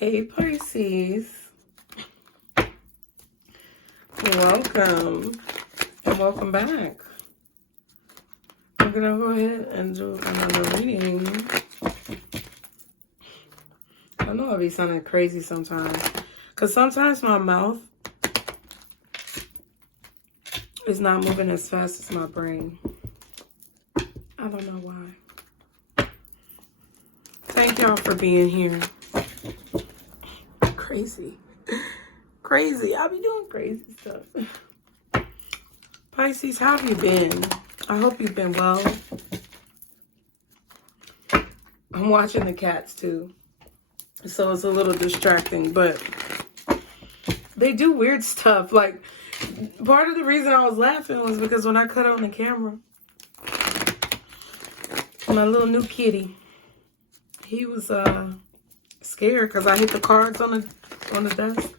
Hey Pisces, welcome and welcome back. I'm gonna go ahead and do another reading. I know I'll be sounding crazy sometimes because sometimes my mouth is not moving as fast as my brain. I don't know why. Thank y'all for being here. Crazy. Crazy. I'll be doing crazy stuff. Pisces, how have you been? I hope you've been well. I'm watching the cats too, so it's a little distracting, but they do weird stuff. Like, part of the reason I was laughing was because when I cut on the camera, my little new kitty, he was scared because I hit the cards on the desk.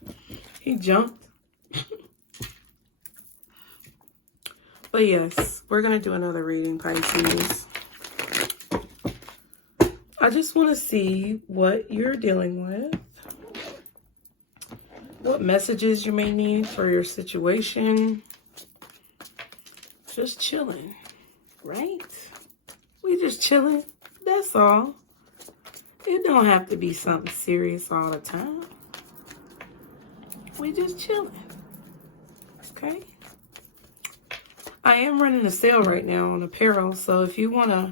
He jumped. But yes, we're going to do another reading, Pisces. I just want to see what you're dealing with. What messages you may need for your situation. Just chilling, right? We just chilling. That's all. It don't have to be something serious all the time. We just chilling. Okay? I am running a sale right now on apparel, so if you want to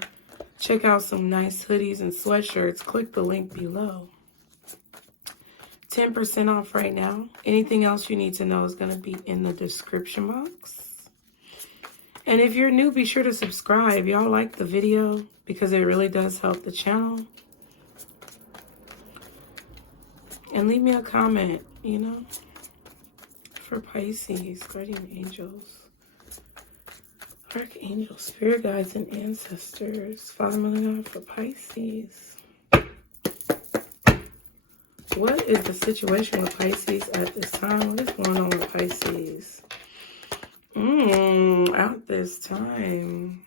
check out some nice hoodies and sweatshirts, click the link below. 10% off right now. Anything else you need to know is going to be in the description box. And if you're new, be sure to subscribe. Y'all like the video because it really does help the channel. And leave me a comment, you know, for Pisces, guardian angels, archangels, spirit guides, and ancestors. Father, Mother, God, for Pisces. What is the situation with Pisces at this time? What is going on with Pisces? At this time.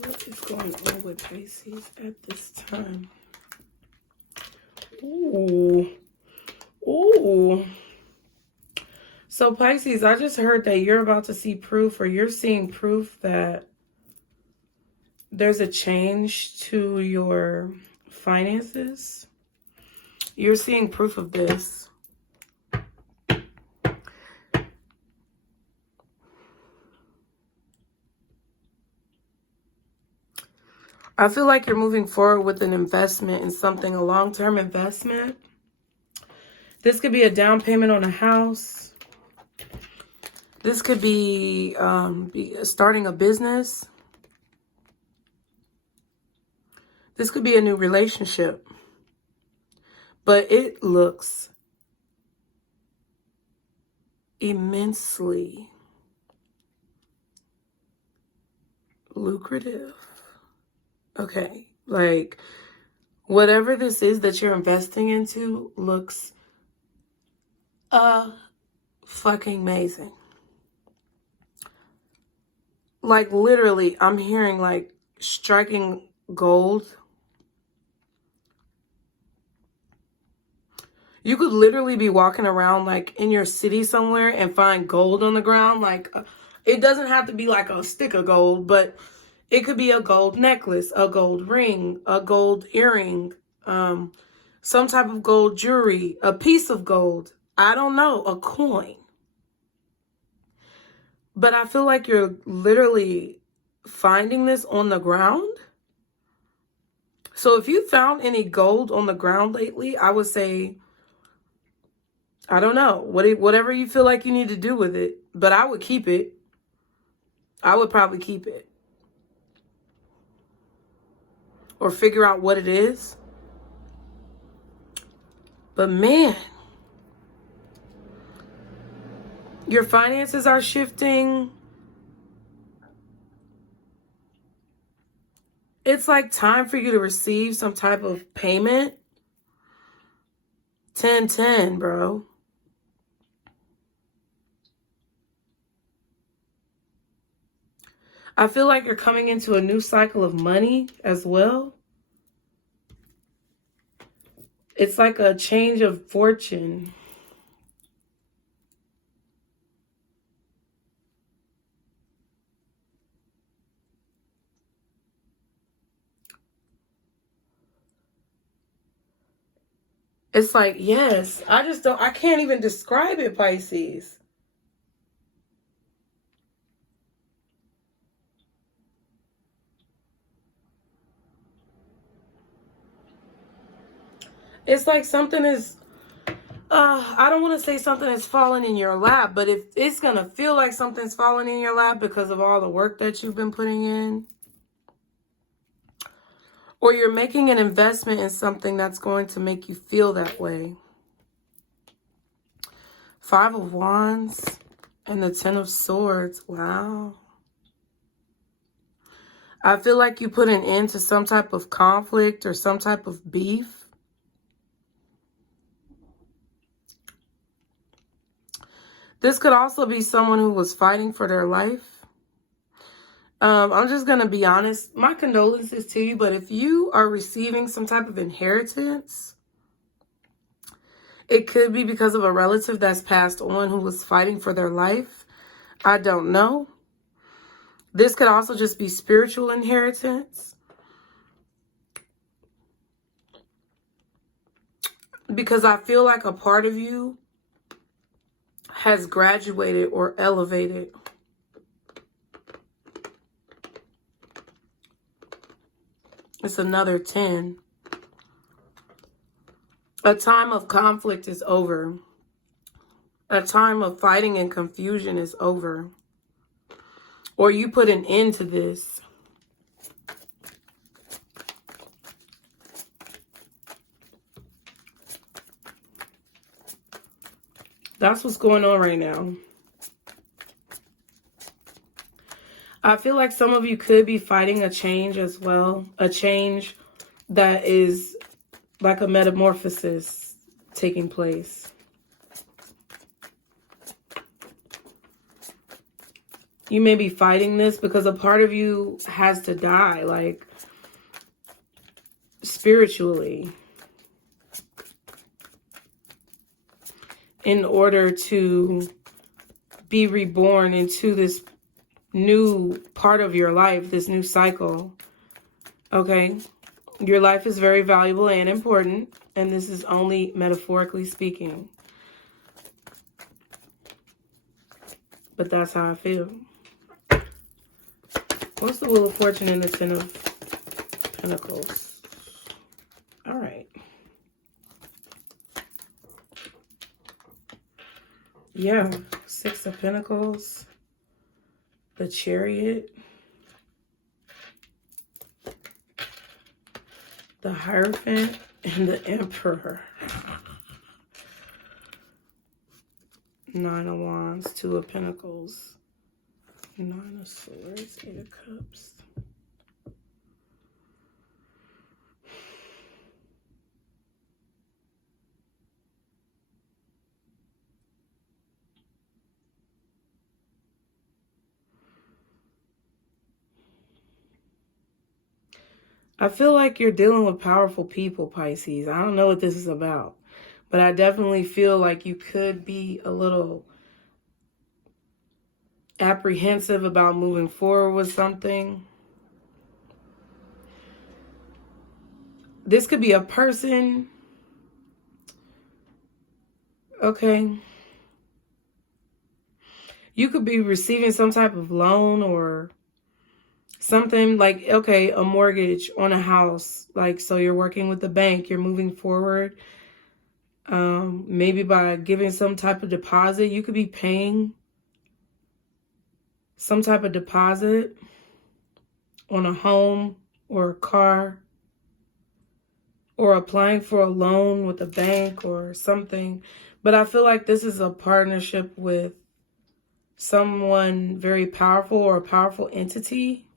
What is going on with Pisces at this time? Ooh. So Pisces, I just heard that you're about to see proof, or you're seeing proof that there's a change to your finances. You're seeing proof of this. I feel like you're moving forward with an investment in something, a long-term investment. This could be a down payment on a house. This could be starting a business. This could be a new relationship. But it looks immensely lucrative. Okay, like whatever this is that you're investing into looks fucking amazing. Like literally, I'm hearing like striking gold. You could literally be walking around like in your city somewhere and find gold on the ground. Like it doesn't have to be like a stick of gold, but it could be a gold necklace, a gold ring, a gold earring, some type of gold jewelry, a piece of gold. I don't know, a coin. But I feel like you're literally finding this on the ground. So if you found any gold on the ground lately, I would say, I don't know, whatever you feel like you need to do with it. But I would keep it. I would probably keep it. Or figure out what it is. But man, your finances are shifting. It's like time for you to receive some type of payment. 10-10, bro. I feel like you're coming into a new cycle of money as well. It's like a change of fortune. It's like, yes, I can't even describe it, Pisces. It's like something is, I don't want to say something is falling in your lap, but if it's going to feel like something's falling in your lap because of all the work that you've been putting in, or you're making an investment in something that's going to make you feel that way. 5 of Wands and the 10 of Swords. Wow. I feel like you put an end to some type of conflict or some type of beef. This could also be someone who was fighting for their life. I'm just going to be honest. My condolences to you, but if you are receiving some type of inheritance, it could be because of a relative that's passed on who was fighting for their life. I don't know. This could also just be spiritual inheritance. Because I feel like a part of you has graduated or elevated. It's another 10. A time of conflict is over. A time of fighting and confusion is over. Or you put an end to this. That's what's going on right now. I feel like some of you could be fighting a change as well. A change that is like a metamorphosis taking place. You may be fighting this because a part of you has to die, like spiritually, in order to be reborn into this new part of your life, this new cycle. Okay? Your life is very valuable and important, and this is only metaphorically speaking. But that's how I feel. What's the Wheel of Fortune and the 10 of Pentacles? All right. Yeah, 6 of Pentacles, the Chariot, the Hierophant, and the Emperor. 9 of Wands, 2 of Pentacles, 9 of Swords, 8 of Cups. I feel like you're dealing with powerful people, Pisces. I don't know what this is about, but I definitely feel like you could be a little apprehensive about moving forward with something. This could be a person. Okay. You could be receiving some type of loan or something like, okay, a mortgage on a house. Like, so you're working with the bank, you're moving forward. Maybe by giving some type of deposit, you could be paying some type of deposit on a home or a car, or applying for a loan with a bank or something. But I feel like this is a partnership with someone very powerful or a powerful entity.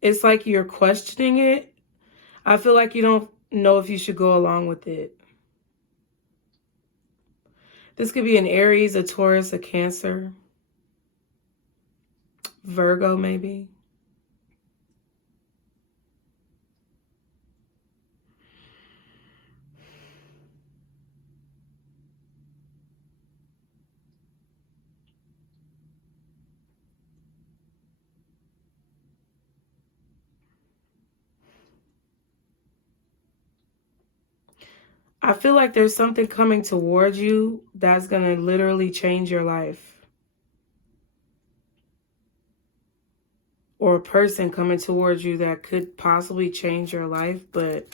It's like you're questioning it. I feel like you don't know if you should go along with it. This could be an Aries, a Taurus, a Cancer, Virgo maybe. I feel like there's something coming towards you that's going to literally change your life. Or a person coming towards you that could possibly change your life, but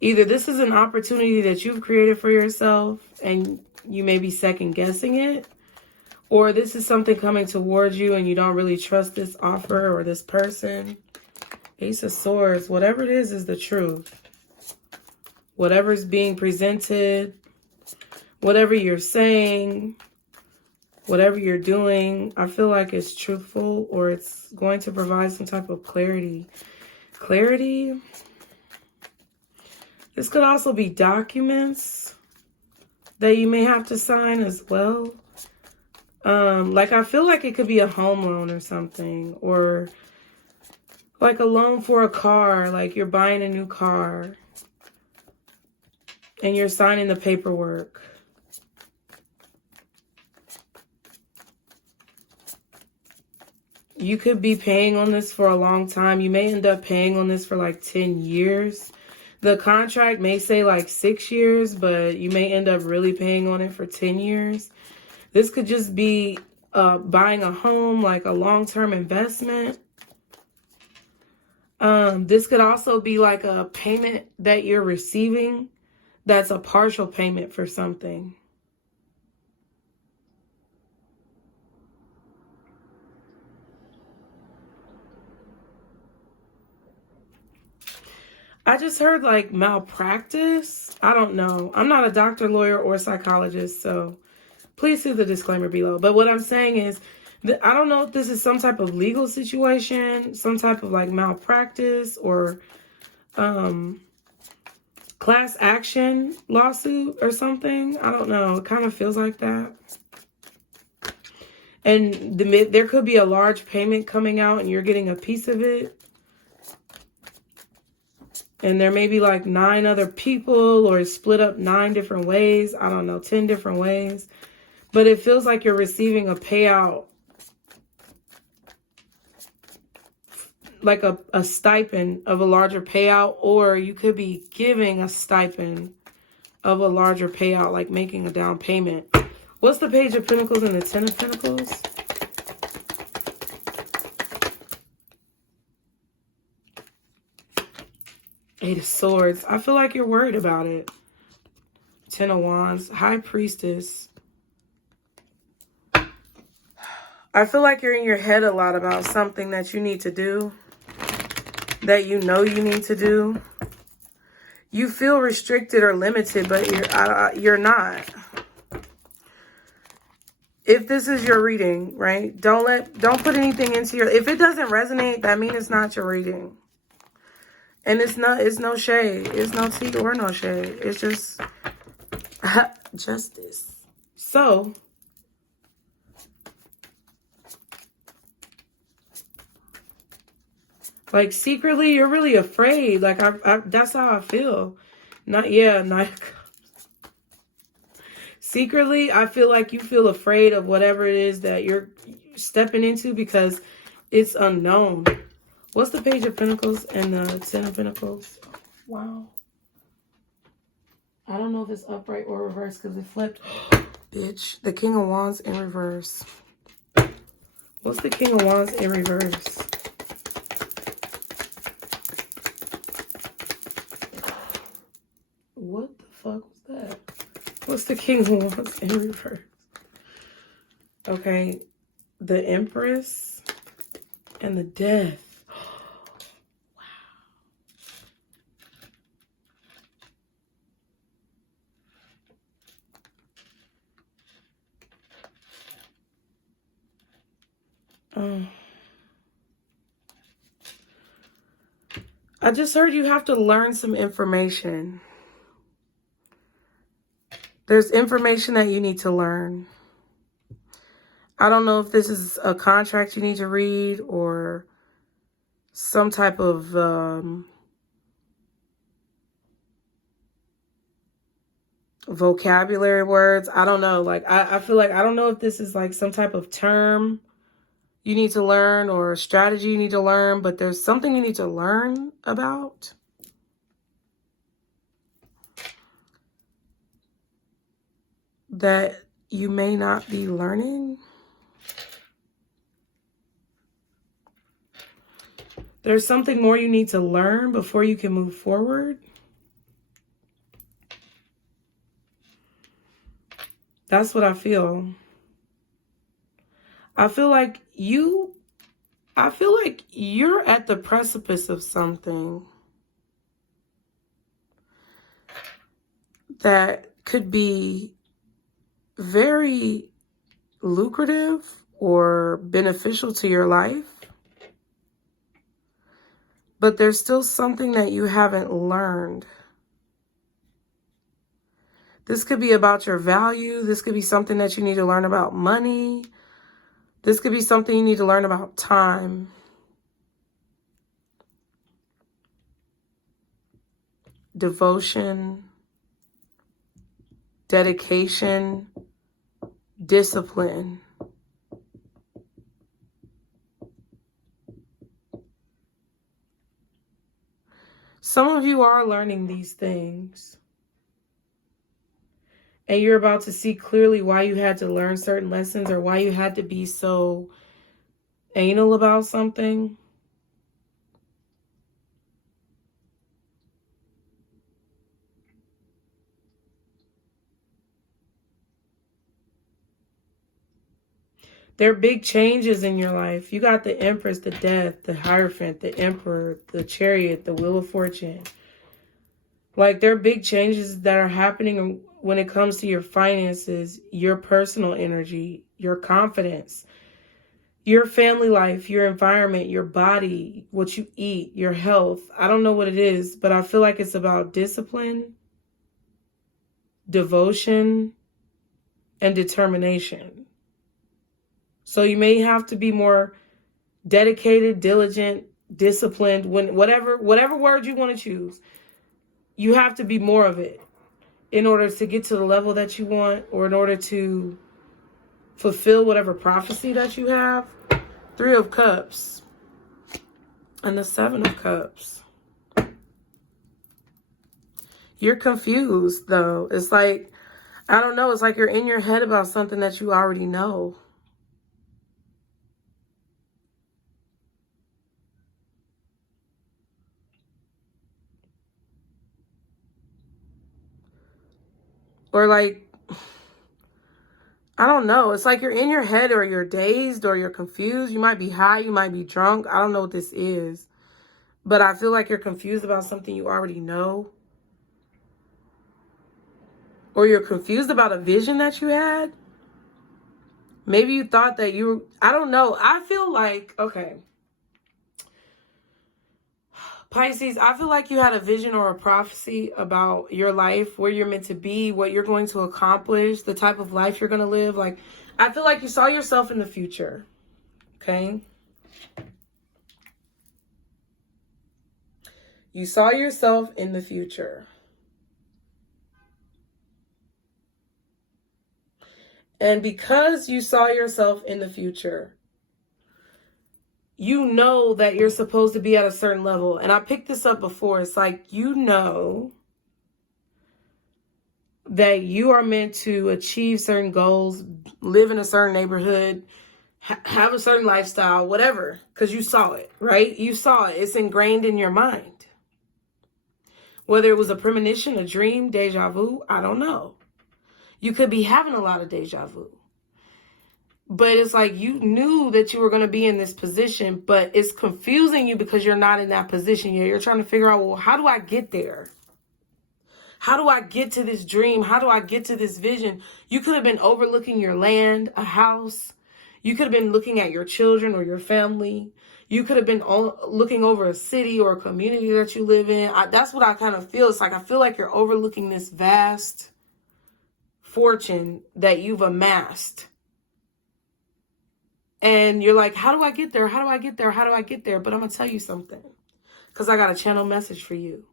either this is an opportunity that you've created for yourself and you may be second guessing it, or this is something coming towards you and you don't really trust this offer or this person. Ace of Swords, whatever it is the truth. Whatever's being presented, whatever you're saying, whatever you're doing, I feel like it's truthful or it's going to provide some type of clarity. Clarity. This could also be documents that you may have to sign as well. Like I feel like it could be a home loan or something, or like a loan for a car, like you're buying a new car and you're signing the paperwork. You could be paying on this for a long time. You may end up paying on this for like 10 years. The contract may say like 6 years, but you may end up really paying on it for 10 years. This could just be buying a home, like a long-term investment. This could also be like a payment that you're receiving that's a partial payment for something. I just heard like malpractice. I don't know. I'm not a doctor, lawyer, or psychologist, so please see the disclaimer below. But what I'm saying is that I don't know if this is some type of legal situation, some type of like malpractice or class action lawsuit or something. I don't know. It kind of feels like that. And there could be a large payment coming out and you're getting a piece of it. And there may be like 9 other people, or it's split up 9 different ways. I don't know, 10 different ways. But it feels like you're receiving a payout, like a stipend of a larger payout, or you could be giving a stipend of a larger payout, like making a down payment. What's the Page of Pentacles and the 10 of Pentacles? Eight of Swords. I feel like you're worried about it. 10 of Wands. High Priestess. I feel like you're in your head a lot about something that you need to do, that you know you need to do. You feel restricted or limited, but you're not. If this is your reading, right? Don't put anything into your... If it doesn't resonate, that means it's not your reading. And it's no shade. It's no tea or no shade. It's just justice. So, like secretly, you're really afraid. Like that's how I feel. Secretly, I feel like you feel afraid of whatever it is that you're stepping into because it's unknown. What's the Page of Pentacles and the 10 of Pentacles? Wow. I don't know if it's upright or reverse because it flipped. Bitch. The King of Wands in reverse. What's the King of Wands in reverse? What the fuck was that? What's the King of Wands in reverse? Okay. The Empress and the Death. I just heard you have to learn some information. There's information that you need to learn. I don't know if this is a contract you need to read or some type of vocabulary words. I don't know. Like, I feel like, I don't know if this is like some type of term you need to learn or a strategy you need to learn, but there's something you need to learn about. That you may not be learning. There's something more you need to learn before you can move forward. That's what I feel. I feel like you're at the precipice of something that could be very lucrative or beneficial to your life. But there's still something that you haven't learned. This could be about your value. This could be something that you need to learn about money. This could be something you need to learn about time. Devotion. Dedication. Discipline. Some of you are learning these things. And you're about to see clearly why you had to learn certain lessons or why you had to be so anal about something. There are big changes in your life. You got the Empress, the Death, the Hierophant, the Emperor, the Chariot, the Wheel of Fortune. Like, there are big changes that are happening when it comes to your finances, your personal energy, your confidence, your family life, your environment, your body, what you eat, your health. I don't know what it is, but I feel like it's about discipline, devotion, and determination. So you may have to be more dedicated, diligent, disciplined, whatever word you want to choose. You have to be more of it in order to get to the level that you want, or in order to fulfill whatever prophecy that you have. 3 of Cups and the 7 of Cups. You're confused, though. It's like, I don't know. It's like you're in your head about something that you already know. Or like, I don't know. It's like you're in your head, or you're dazed, or you're confused. You might be high. You might be drunk. I don't know what this is. But I feel like you're confused about something you already know. Or you're confused about a vision that you had. Maybe you thought that I don't know. I feel like, okay. Pisces, I feel like you had a vision or a prophecy about your life, where you're meant to be, what you're going to accomplish, the type of life you're going to live. Like, I feel like you saw yourself in the future. Okay? You saw yourself in the future. And because you saw yourself in the future, you know that you're supposed to be at a certain level. And I picked this up before. It's like, you know that you are meant to achieve certain goals, live in a certain neighborhood, have a certain lifestyle, whatever, because you saw it, right? You saw it. It's ingrained in your mind. Whether it was a premonition, a dream, deja vu, I don't know. You could be having a lot of deja vu. But it's like you knew that you were going to be in this position, but it's confusing you because you're not in that position yet. You're trying to figure out, well, how do I get there? How do I get to this dream? How do I get to this vision? You could have been overlooking your land, a house. You could have been looking at your children or your family. You could have been looking over a city or a community that you live in. That's what I kind of feel. It's like I feel like you're overlooking this vast fortune that you've amassed. And you're like, how do I get there? How do I get there? How do I get there? But I'm going to tell you something, because I got a channel message for you.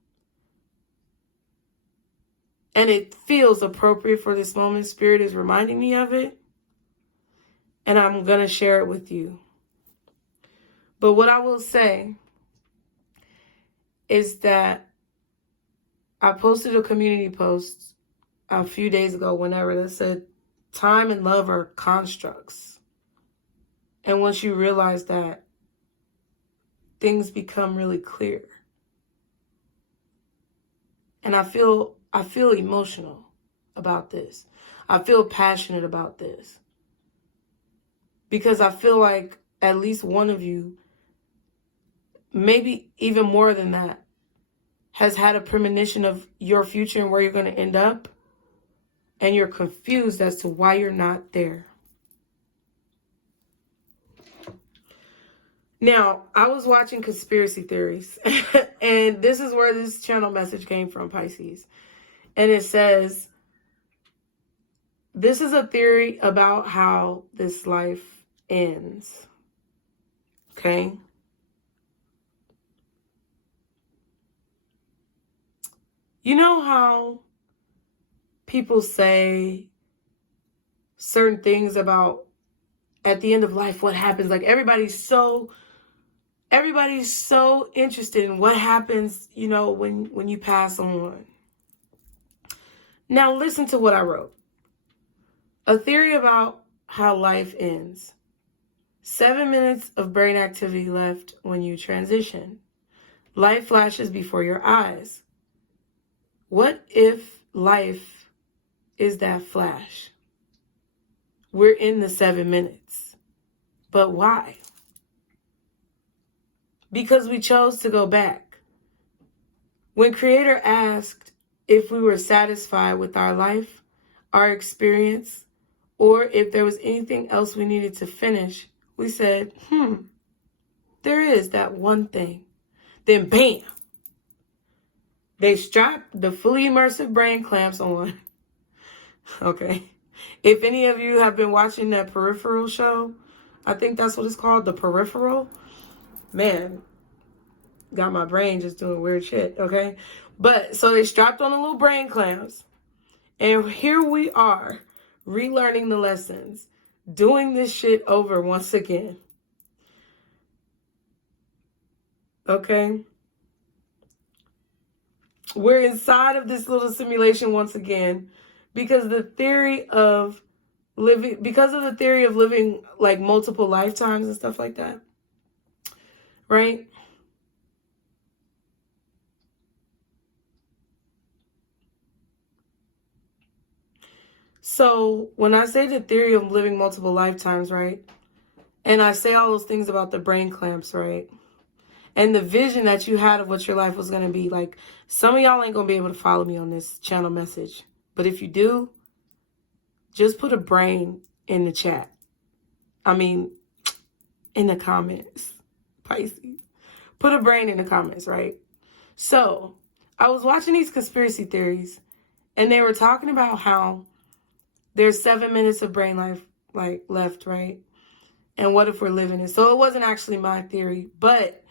And it feels appropriate for this moment. Spirit is reminding me of it. And I'm going to share it with you. But what I will say is that I posted a community post a few days ago, whenever, that said, time and love are constructs. And once you realize that, things become really clear. And I feel emotional about this. I feel passionate about this. Because I feel like at least one of you, maybe even more than that, has had a premonition of your future and where you're going to end up. And you're confused as to why you're not there. Now, I was watching conspiracy theories, and this is where this channel message came from, Pisces. And it says, this is a theory about how this life ends. Okay? You know how people say certain things about at the end of life, what happens? Like everybody's so interested in what happens, you know, when you pass on. Now listen to what I wrote. A theory about how life ends. 7 minutes of brain activity left when you transition. Light flashes before your eyes. What if life is that flash? We're in the 7 minutes. But why? Because we chose to go back. When Creator asked if we were satisfied with our life, our experience, or if there was anything else we needed to finish, we said, there is that one thing. Then bam, they strapped the fully immersive brain clamps on. Okay. If any of you have been watching that Peripheral show, I think that's what it's called, the Peripheral. Man, got my brain just doing weird shit, okay? But, so they strapped on the little brain clamps. And here we are, relearning the lessons, doing this shit over once again. Okay? We're inside of this little simulation once again because the theory of living like multiple lifetimes and stuff like that. Right? So when I say the theory of living multiple lifetimes, right? And I say all those things about the brain clamps, right? And the vision that you had of what your life was going to be. Like, some of y'all ain't going to be able to follow me on this channel message. But if you do, just put a brain in the chat. I mean, in the comments, Pisces. Put a brain in the comments, right? So, I was watching these conspiracy theories, and they were talking about how there's 7 minutes of brain life, like, left, right? And what if we're living it? So it wasn't actually my theory, but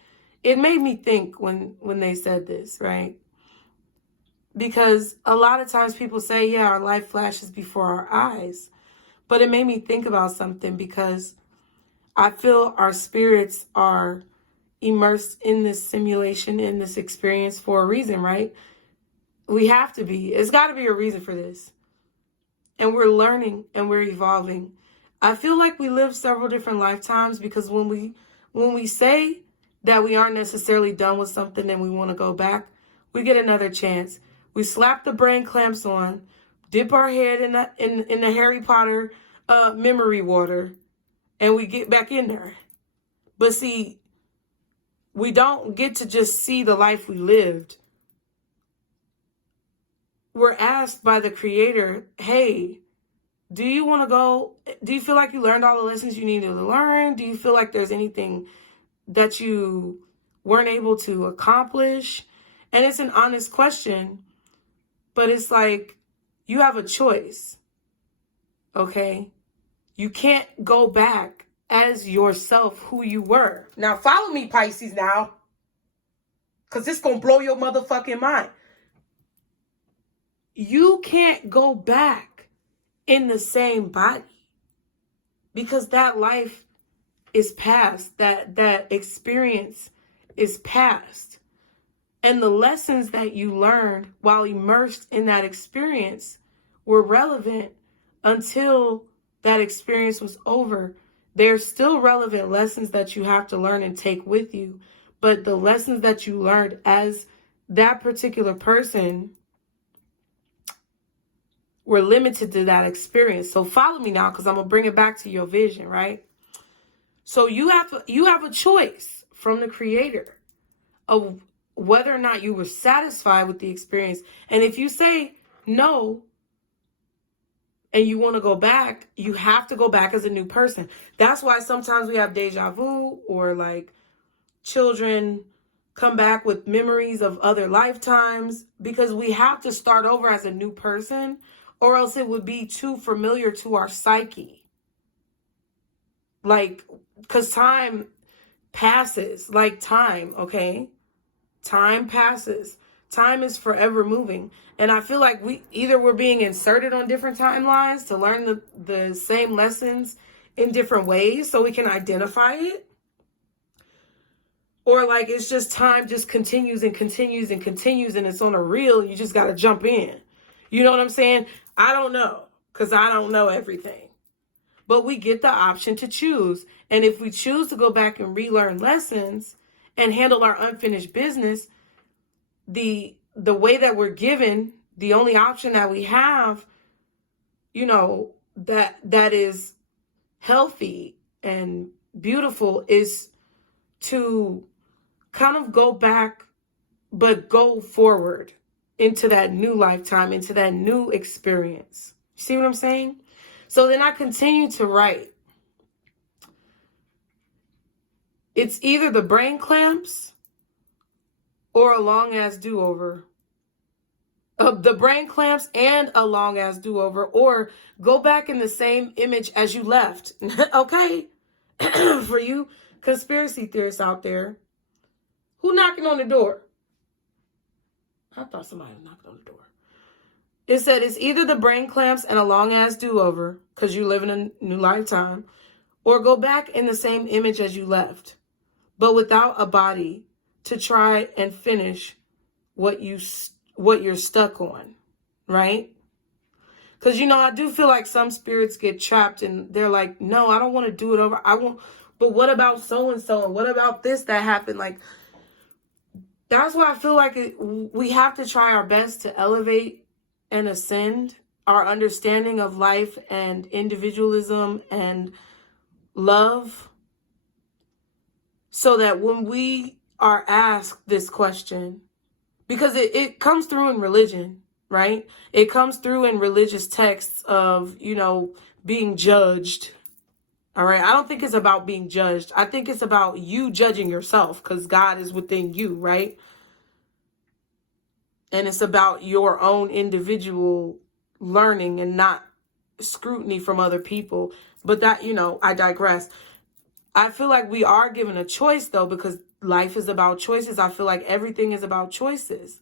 it made me think when they said this, right? Because a lot of times people say, yeah, our life flashes before our eyes. But it made me think about something, because I feel our spirits are immersed in this simulation, in this experience for a reason, right? We have to be. It's got to be a reason for this. And we're learning and we're evolving. I feel like we live several different lifetimes, because when we say that we aren't necessarily done with something and we want to go back, we get another chance. We slap the brain clamps on, dip our head in the Harry Potter memory water, and we get back in there. But see, we don't get to just see the life we lived. We're asked by the Creator, hey, do you want to go? Do you feel like you learned all the lessons you needed to learn? Do you feel like there's anything that you weren't able to accomplish? And it's an honest question, but it's like, you have a choice. Okay? You can't go back as yourself who you were. Now, follow me, Pisces, now. Because it's going to blow your motherfucking mind. You can't go back in the same body. Because that life is past. That experience is past. And the lessons that you learned while immersed in that experience were relevant until that experience was over. There's still relevant lessons that you have to learn and take with you. But the lessons that you learned as that particular person were limited to that experience. So follow me now, because I'm going to bring it back to your vision, right? So you have a choice from the Creator of whether or not you were satisfied with the experience. And if you say no, and you want to go back, you have to go back as a new person. That's why sometimes we have deja vu, or like children come back with memories of other lifetimes, because we have to start over as a new person, or else it would be too familiar to our psyche. Like, because time passes, like time, okay? Time passes. Time is forever moving. And I feel like we're being inserted on different timelines to learn the same lessons in different ways so we can identify it. Or like it's just time just continues and continues and continues, and it's on a reel. You just got to jump in. You know what I'm saying? I don't know, because I don't know everything. But we get the option to choose. And if we choose to go back and relearn lessons and handle our unfinished business, the way that we're given, the only option that we have, you know, that is healthy and beautiful, is to kind of go back, but go forward into that new lifetime, into that new experience. You see what I'm saying? So then I continue to write. It's either the brain clamps or a long-ass do-over. The brain clamps and a long-ass do-over, or go back in the same image as you left. Okay? For you conspiracy theorists out there, who knocking on the door? I thought somebody was knocking on the door. It said it's either the brain clamps and a long-ass do-over, because you live in a new lifetime, or go back in the same image as you left, but without a body to try and finish what you're stuck on, right? Because, you know, I do feel like some spirits get trapped and they're like, no, I don't want to do it over. I won't. But what about so-and-so? And what about this that happened? Like, that's why I feel like we have to try our best to elevate and ascend our understanding of life and individualism and love, so that when we are asked this question, because it comes through in religion, right? It comes through in religious texts of, you know, being judged. All right. I don't think it's about being judged. I think it's about you judging yourself, because God is within you, right? And it's about your own individual learning and not scrutiny from other people. But that, you know, I digress. I feel like we are given a choice, though, because life is about choices. I feel like everything is about choices.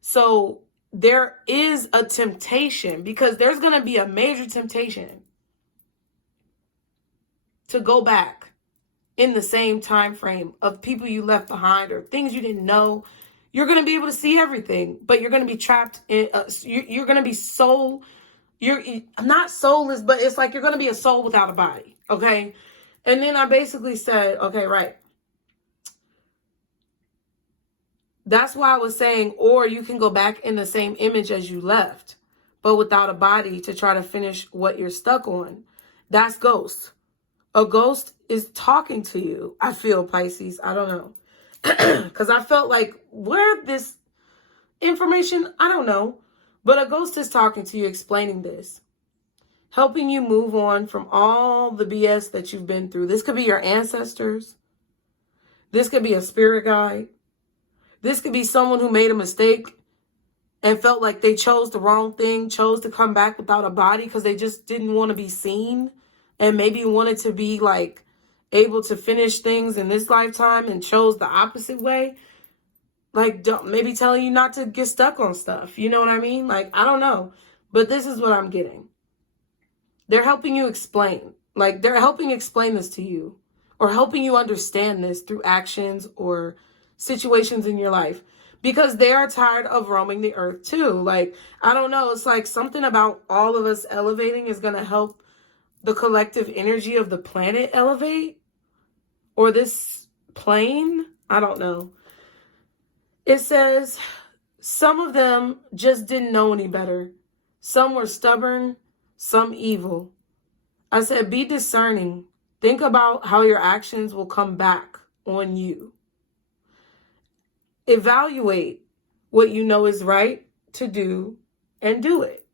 So there is a temptation, because there's going to be a major temptation to go back in the same time frame of people you left behind or things you didn't know. You're going to be able to see everything, but you're going to be trapped in, you're going to be you're not soulless, but it's like you're going to be a soul without a body. Okay. And then I basically said, okay, right. That's why I was saying, or you can go back in the same image as you left, but without a body to try to finish what you're stuck on. That's ghost. A ghost is talking to you. I feel, Pisces. I don't know. Because I felt like, where this information? I don't know. But a ghost is talking to you, explaining this, helping you move on from all the BS that you've been through. This could be your ancestors. This could be a spirit guide. This could be someone who made a mistake and felt like they chose the wrong thing, chose to come back without a body because they just didn't want to be seen, and maybe wanted to be like able to finish things in this lifetime and chose the opposite way. Like, maybe telling you not to get stuck on stuff. You know what I mean? Like, I don't know. But this is what I'm getting. They're helping you explain. Like, they're helping explain this to you, or helping you understand this through actions or situations in your life, because they are tired of roaming the earth too. Like, I don't know. It's like something about all of us elevating is going to help the collective energy of the planet elevate, or this plane. I don't know. It says some of them just didn't know any better. Some were stubborn, some evil. I said, be discerning. Think about how your actions will come back on you. Evaluate what you know is right to do and do it.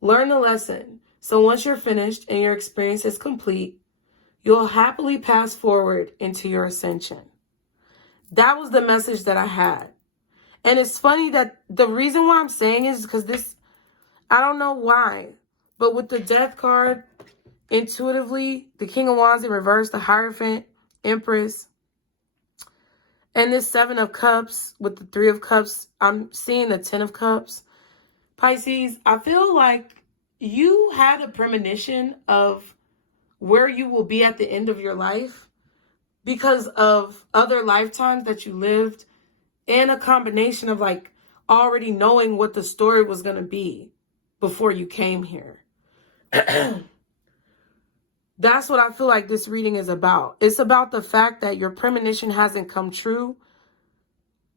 Learn the lesson. So once you're finished and your experience is complete, you'll happily pass forward into your ascension. That was the message that I had. And it's funny that the reason why I'm saying is because this, I don't know why, but with the Death card, intuitively, the King of Wands in reverse, the Hierophant, Empress, and this 7 of Cups with the 3 of Cups, I'm seeing the 10 of Cups. Pisces, I feel like you had a premonition of where you will be at the end of your life because of other lifetimes that you lived, and a combination of like already knowing what the story was going to be before you came here. That's what I feel like this reading is about. It's about the fact that your premonition hasn't come true,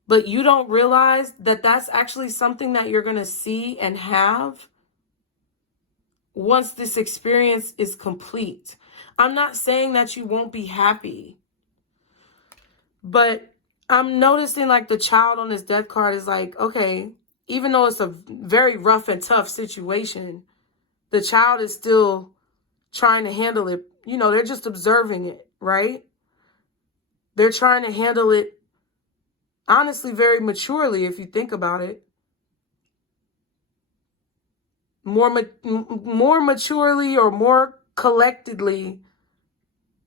but you don't realize that that's actually something that you're going to see and have once this experience is complete. I'm not saying that you won't be happy, but I'm noticing like the child on this Death card is like, okay, even though it's a very rough and tough situation, the child is still trying to handle it. You know, they're just observing it, right? They're trying to handle it, honestly, very maturely, if you think about it. More maturely or more collectively,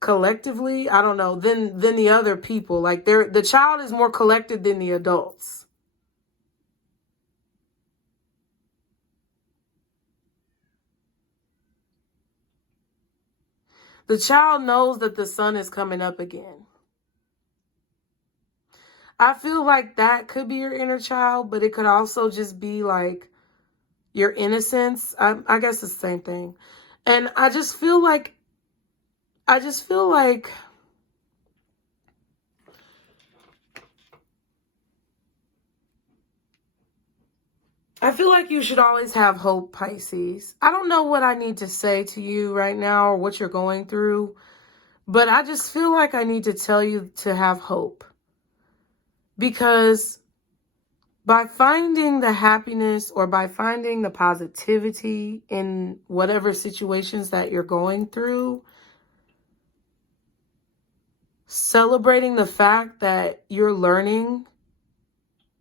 I don't know, than the other people. Like, the child is more collected than the adults. The child knows that the sun is coming up again. I feel like that could be your inner child, but it could also just be like your innocence. I guess it's the same thing. And I feel like you should always have hope, Pisces. I don't know what I need to say to you right now or what you're going through, but I just feel like I need to tell you to have hope. Because by finding the happiness or by finding the positivity in whatever situations that you're going through, celebrating the fact that you're learning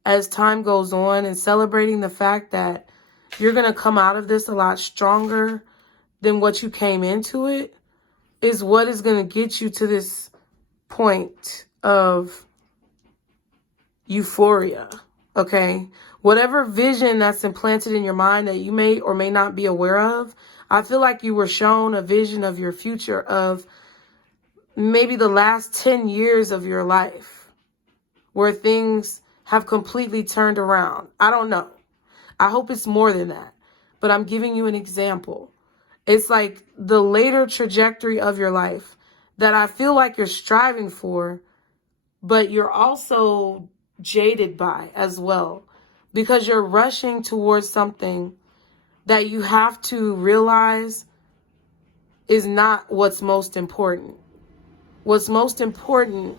as time goes on, and celebrating the fact that you're going to come out of this a lot stronger than what you came into it, is what is going to get you to this point of euphoria, okay? Whatever vision that's implanted in your mind that you may or may not be aware of, I feel like you were shown a vision of your future of maybe the last 10 years of your life where things have completely turned around. I don't know. I hope it's more than that, but I'm giving you an example. It's like the later trajectory of your life that I feel like you're striving for, but you're also jaded by as well, because you're rushing towards something that you have to realize is not what's most important. What's most important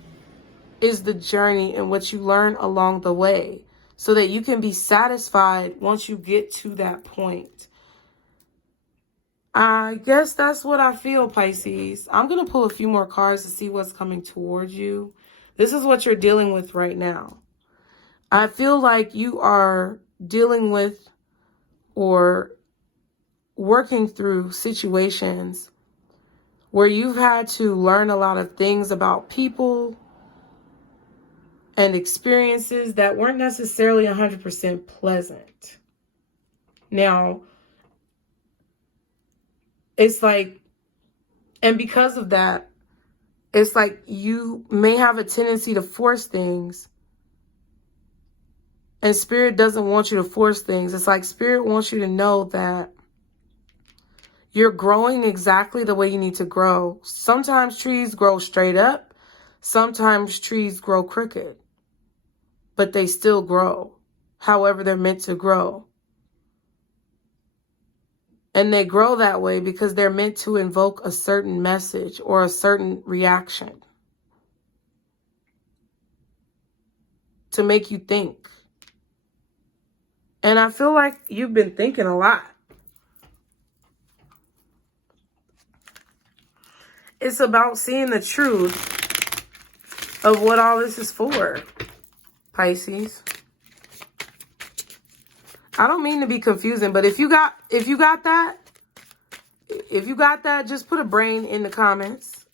is the journey and what you learn along the way, so that you can be satisfied once you get to that point. I guess that's what I feel, Pisces. I'm going to pull a few more cards to see what's coming towards you. This is what you're dealing with right now. I feel like you are dealing with or working through situations where you've had to learn a lot of things about people and experiences that weren't necessarily 100% pleasant. Now, it's like, and because of that, it's like you may have a tendency to force things, and Spirit doesn't want you to force things. It's like Spirit wants you to know that you're growing exactly the way you need to grow. Sometimes trees grow straight up. Sometimes trees grow crooked. But they still grow, however they're meant to grow. And they grow that way because they're meant to invoke a certain message or a certain reaction. To make you think. And I feel like you've been thinking a lot. It's about seeing the truth of what all this is for, Pisces. I don't mean to be confusing, but if you got that, just put a brain in the comments,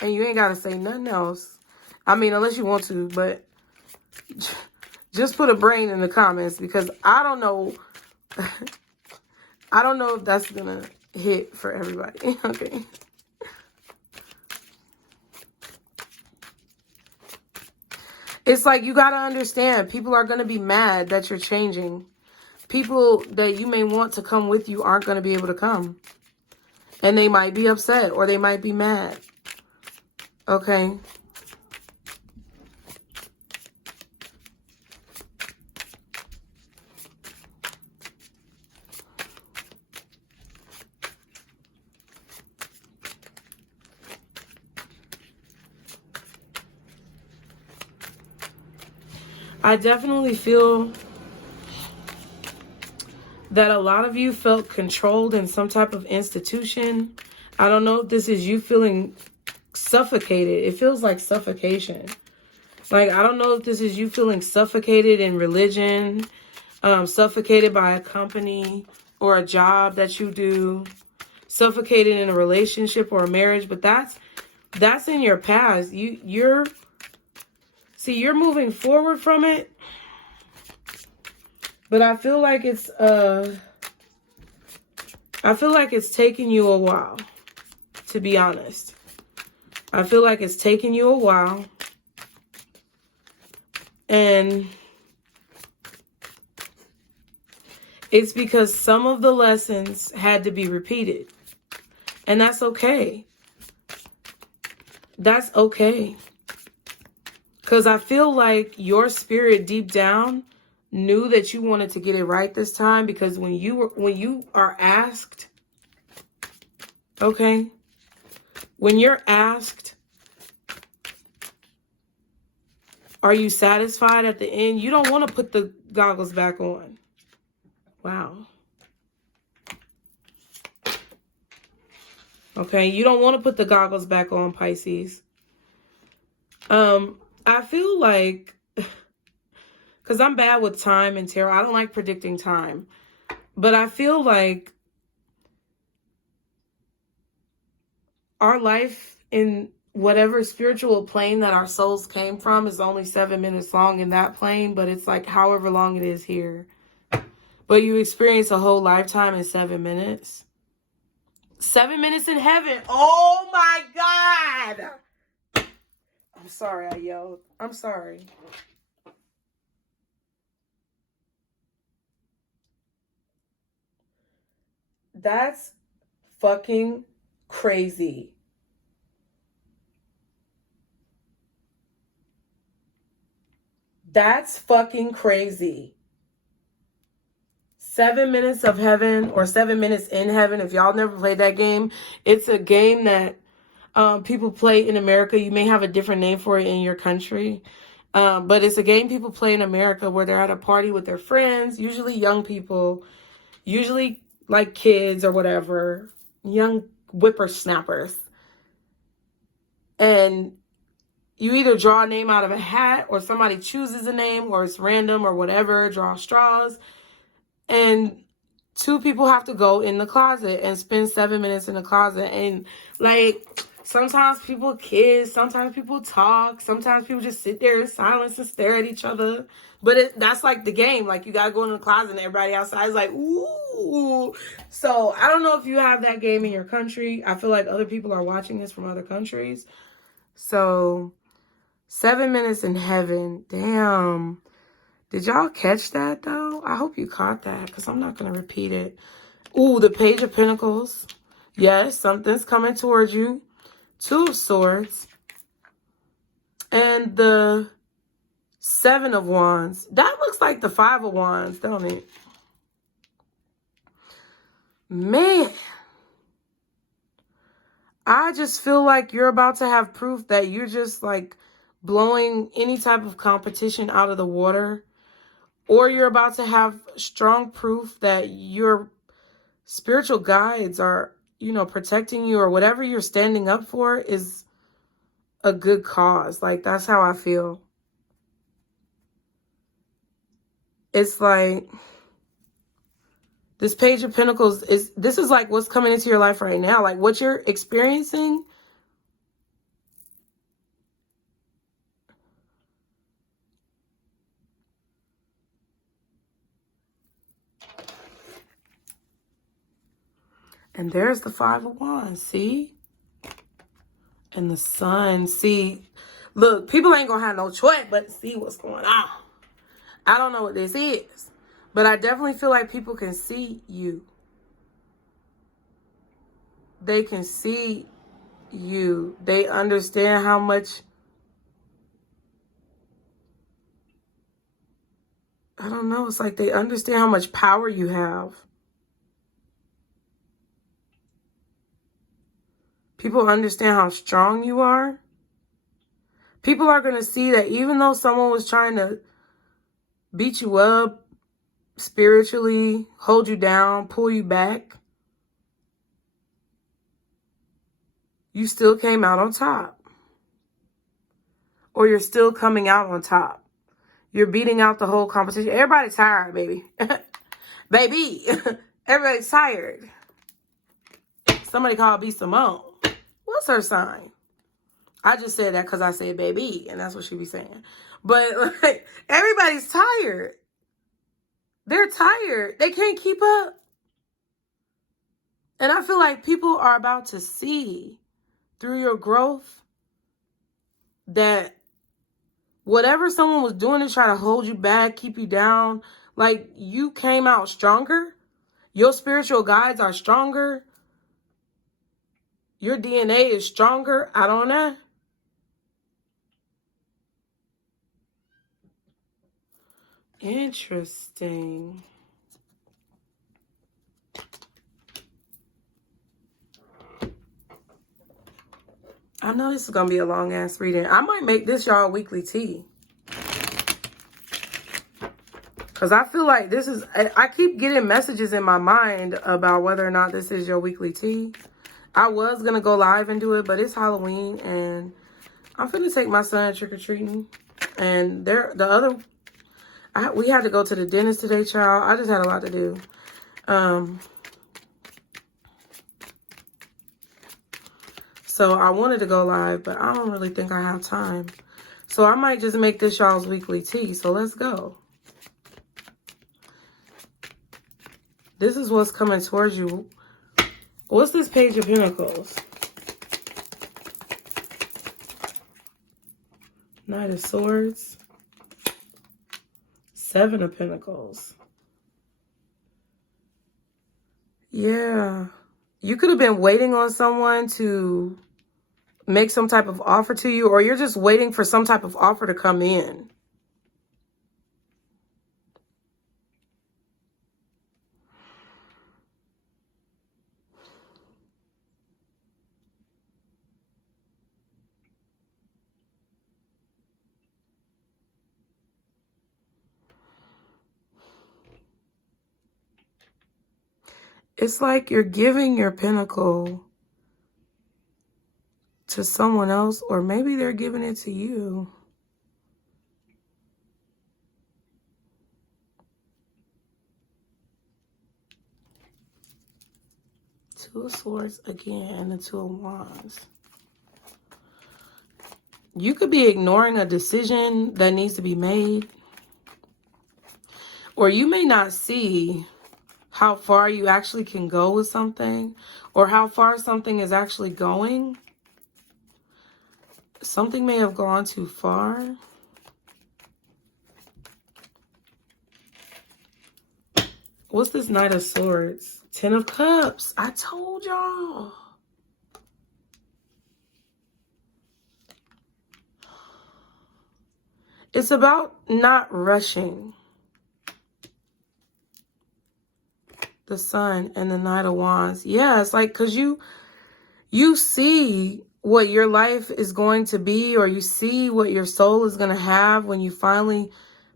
and you ain't gotta say nothing else. I mean, unless you want to, but just put a brain in the comments, because I don't know. I don't know if that's gonna hit for everybody. Okay. It's like you gotta understand, people are gonna be mad that you're changing. People that you may want to come with you aren't gonna be able to come. And they might be upset or they might be mad. Okay. I definitely feel that a lot of you felt controlled in some type of institution. I don't know if this is you feeling suffocated. It feels like suffocation. Like, I don't know if this is you feeling suffocated in religion, suffocated by a company or a job that you do, suffocated in a relationship or a marriage, but that's in your past. You're moving forward from it. But I feel like it's taking you a while, to be honest. I feel like it's taking you a while. And it's because some of the lessons had to be repeated. And that's okay. That's okay. Because I feel like your spirit deep down knew that you wanted to get it right this time, because when you are asked, okay, when you're asked, are you satisfied at the end? You don't want to put the goggles back on. Wow. Okay, you don't want to put the goggles back on, Pisces. I feel like, because I'm bad with time and tarot, I don't like predicting time. But I feel like our life in whatever spiritual plane that our souls came from is only 7 minutes long in that plane, but it's like however long it is here. But you experience a whole lifetime in 7 minutes. 7 minutes in heaven. Oh my God. I'm sorry I yelled. I'm sorry. That's fucking crazy. That's fucking crazy. 7 minutes of heaven, or 7 minutes in heaven. If y'all never played that game, it's a game that people play in America. You may have a different name for it in your country. But it's a game people play in America where they're at a party with their friends, usually young people, usually like kids or whatever, young whippersnappers. And you either draw a name out of a hat, or somebody chooses a name, or it's random or whatever, draw straws. and 2 people have to go in the closet and spend 7 minutes in the closet. And like, sometimes people kiss, sometimes people talk, sometimes people just sit there in silence and stare at each other. But that's like the game. Like, you gotta go in the closet and everybody outside is like, ooh. So I don't know if you have that game in your country. I feel like other people are watching this from other countries. So 7 minutes in heaven. Damn. Did y'all catch that, though? I hope you caught that, because I'm not going to repeat it. Ooh, the Page of Pentacles. Yes, something's coming towards you. 2 of Swords. And the 7 of Wands. That looks like the 5 of Wands, don't it? Man. I just feel like you're about to have proof that you're just, like, blowing any type of competition out of the water. Or you're about to have strong proof that your spiritual guides are, you know, protecting you, or whatever you're standing up for is a good cause. Like, that's how I feel. It's like this Page of Pentacles this is like what's coming into your life right now. Like, what you're experiencing. And there's the 5 of Wands, see? And the Sun, see? Look, people ain't gonna have no choice but to see what's going on. I don't know what this is, but I definitely feel like people can see you. They can see you. They understand how much, I don't know, it's like they understand how much power you have. People understand how strong you are. People are going to see that even though someone was trying to beat you up spiritually, hold you down, pull you back, you still came out on top. Or you're still coming out on top. You're beating out the whole competition. Everybody's tired, baby. Baby. Everybody's tired. Somebody called B. Simone. What's her sign? I just said that because I said baby, and that's what she be saying. But like, everybody's tired. They're tired. They can't keep up. And I feel like people are about to see through your growth that whatever someone was doing to try to hold you back, keep you down, like, you came out stronger. Your spiritual guides are stronger. Your DNA is stronger. I don't know. Interesting. I know this is going to be a long-ass reading. I might make this y'all weekly tea. Because I feel like this is... I keep getting messages in my mind about whether or not this is your weekly tea. I was going to go live and do it, but it's Halloween, and I'm finna take my son trick-or-treating. And we had to go to the dentist today, child. I just had a lot to do. So I wanted to go live, but I don't really think I have time. So I might just make this y'all's weekly tea. So let's go. This is what's coming towards you. What's this Page of Pentacles? Knight of Swords. 7 of Pentacles. Yeah. You could have been waiting on someone to make some type of offer to you, or you're just waiting for some type of offer to come in. It's like you're giving your pentacle to someone else, or maybe they're giving it to you. Two of Swords again, and the Two of Wands. You could be ignoring a decision that needs to be made. Or you may not see how far you actually can go with something, or how far something is actually going. Something may have gone too far. What's this Knight of Swords? Ten of Cups. I told y'all. It's about not rushing. The Sun and the Knight of Wands. Yeah, it's like, because you see what your life is going to be, or you see what your soul is going to have when you finally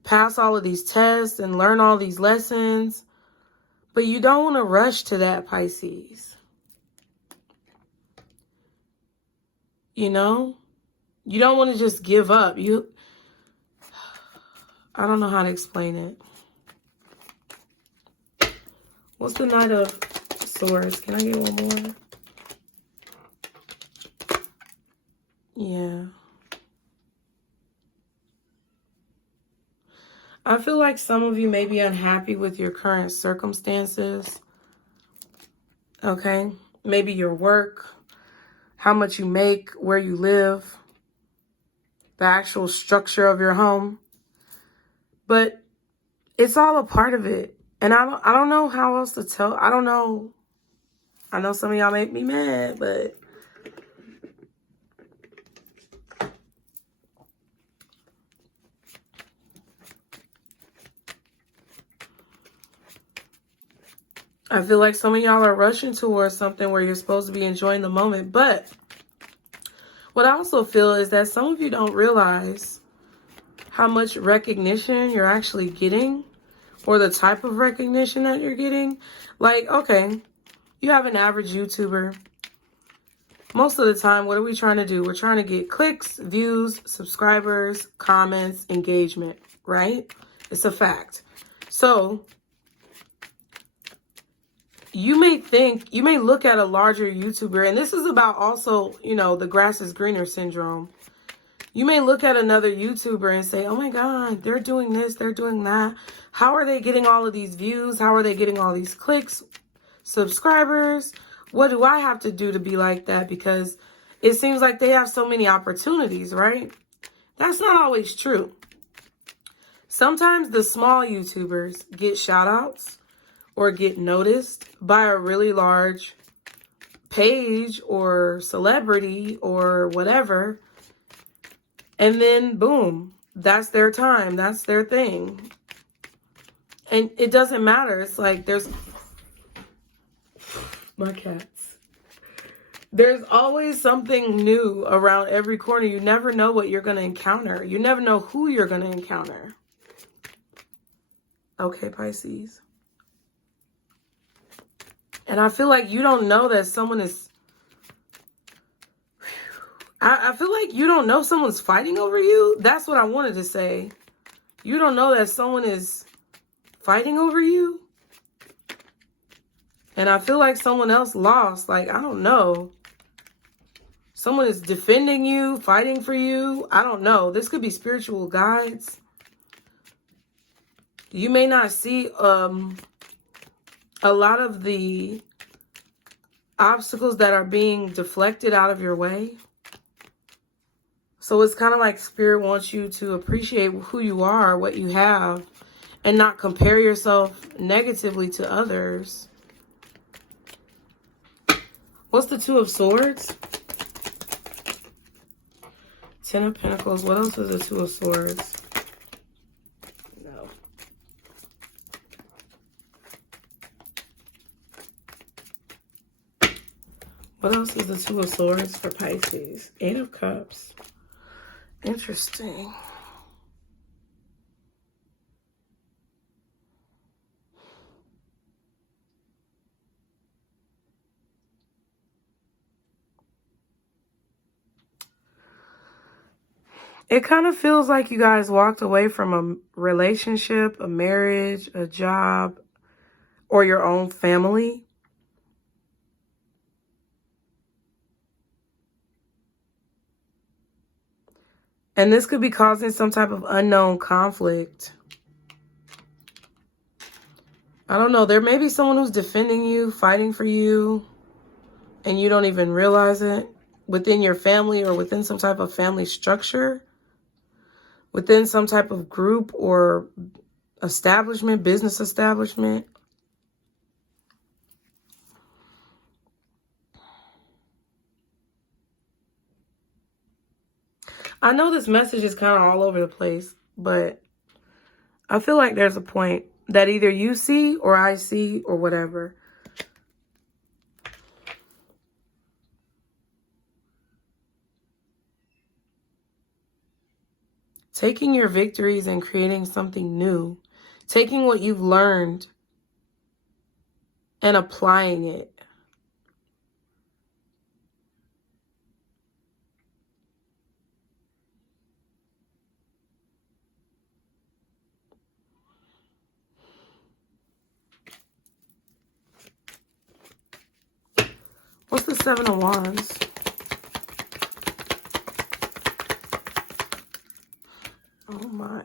pass all of these tests and learn all these lessons. But you don't want to rush to that, Pisces. You know? You don't want to just give up. I don't know how to explain it. What's the Knight of Swords? Can I get one more? Yeah. I feel like some of you may be unhappy with your current circumstances. Okay? Maybe your work, how much you make, where you live, the actual structure of your home. But it's all a part of it. And I don't know how else to tell. I don't know. I know some of y'all make me mad, but I feel like some of y'all are rushing towards something where you're supposed to be enjoying the moment. But what I also feel is that some of you don't realize how much recognition you're actually getting, or the type of recognition that you're getting. Like, okay, you have an average YouTuber. Most of the time, what are we trying to do? We're trying to get clicks, views, subscribers, comments, engagement, right? It's a fact. So you may look at a larger YouTuber, and this is about also, you know, the grass is greener syndrome. You may look at another YouTuber and say, oh my God, they're doing this, they're doing that. How are they getting all of these views? How are they getting all these clicks, subscribers? What do I have to do to be like that? Because it seems like they have so many opportunities, right? That's not always true. Sometimes the small YouTubers get shout outs or get noticed by a really large page or celebrity or whatever. And then boom, that's their time. That's their thing. And it doesn't matter. It's like there's my cats. There's always something new around every corner. You never know what you're going to encounter. You never know who you're going to encounter. Okay, Pisces. And I feel like you don't know that someone is... I feel like you don't know someone's fighting over you. That's what I wanted to say. You don't know that someone is fighting over you. And I feel like someone else lost. Like, I don't know. Someone is defending you, fighting for you. I don't know. This could be spiritual guides. You may not see a lot of the obstacles that are being deflected out of your way. So it's kind of like Spirit wants you to appreciate who you are, what you have, and not compare yourself negatively to others. What's the Two of Swords? Ten of Pentacles. What else is the Two of Swords? No. What else is the Two of Swords for Pisces? Eight of Cups. Interesting. It kind of feels like you guys walked away from a relationship, a marriage, a job, or your own family. And this could be causing some type of unknown conflict. I don't know. There may be someone who's defending you, fighting for you, and you don't even realize it, within your family or within some type of family structure, within some type of group or establishment, business establishment. I know this message is kind of all over the place, but I feel like there's a point that either you see or I see or whatever. Taking your victories and creating something new. Taking what you've learned and applying it. What's the Seven of Wands? Oh my.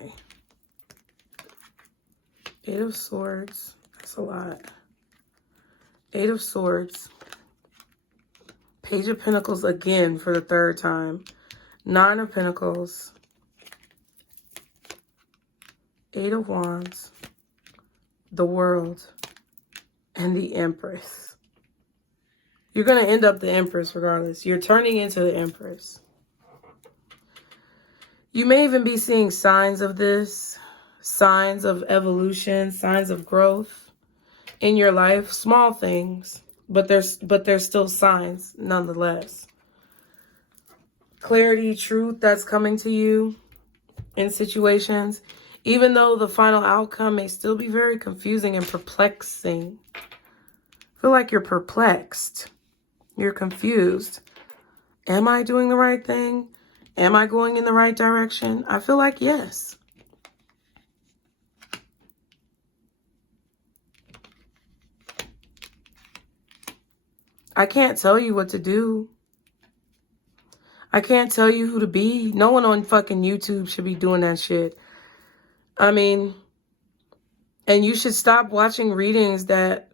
Eight of Swords. That's a lot. Eight of Swords. Page of Pentacles again for the third time. Nine of Pentacles. Eight of Wands. The World. And the Empress. You're going to end up the Empress regardless. You're turning into the Empress. You may even be seeing signs of this. Signs of evolution. Signs of growth in your life. Small things. But there's still signs nonetheless. Clarity, truth that's coming to you in situations. Even though the final outcome may still be very confusing and perplexing. I feel like you're perplexed. You're confused. Am I doing the right thing? Am I going in the right direction? I feel like yes. I can't tell you what to do. I can't tell you who to be. No one on fucking YouTube should be doing that shit. I mean, and you should stop watching readings that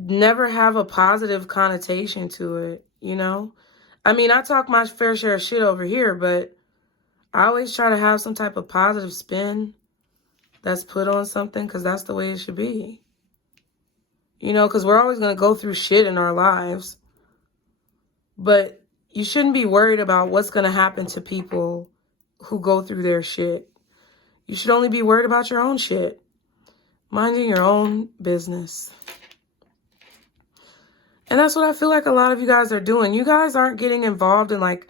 never have a positive connotation to it, you know? I mean, I talk my fair share of shit over here, but I always try to have some type of positive spin that's put on something because that's the way it should be. You know, because we're always going to go through shit in our lives. But you shouldn't be worried about what's going to happen to people who go through their shit. You should only be worried about your own shit. Minding your own business. And that's what I feel like a lot of you guys are doing. You guys aren't getting involved in like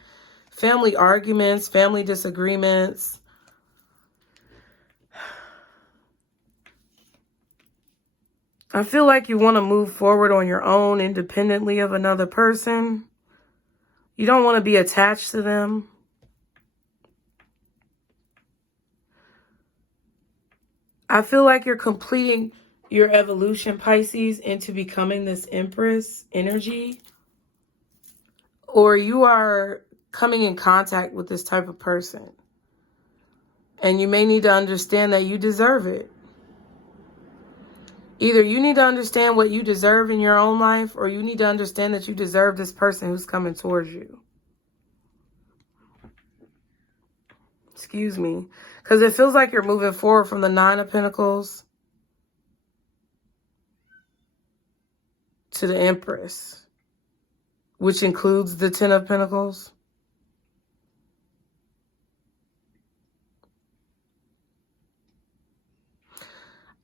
family arguments, family disagreements. I feel like you want to move forward on your own independently of another person. You don't want to be attached to them. I feel like you're completing your evolution, Pisces, into becoming this Empress energy. Or you are coming in contact with this type of person. And you may need to understand that you deserve it. Either you need to understand what you deserve in your own life, or you need to understand that you deserve this person who's coming towards you. Excuse me. Because it feels like you're moving forward from the Nine of Pentacles to the Empress, which includes the Ten of Pentacles.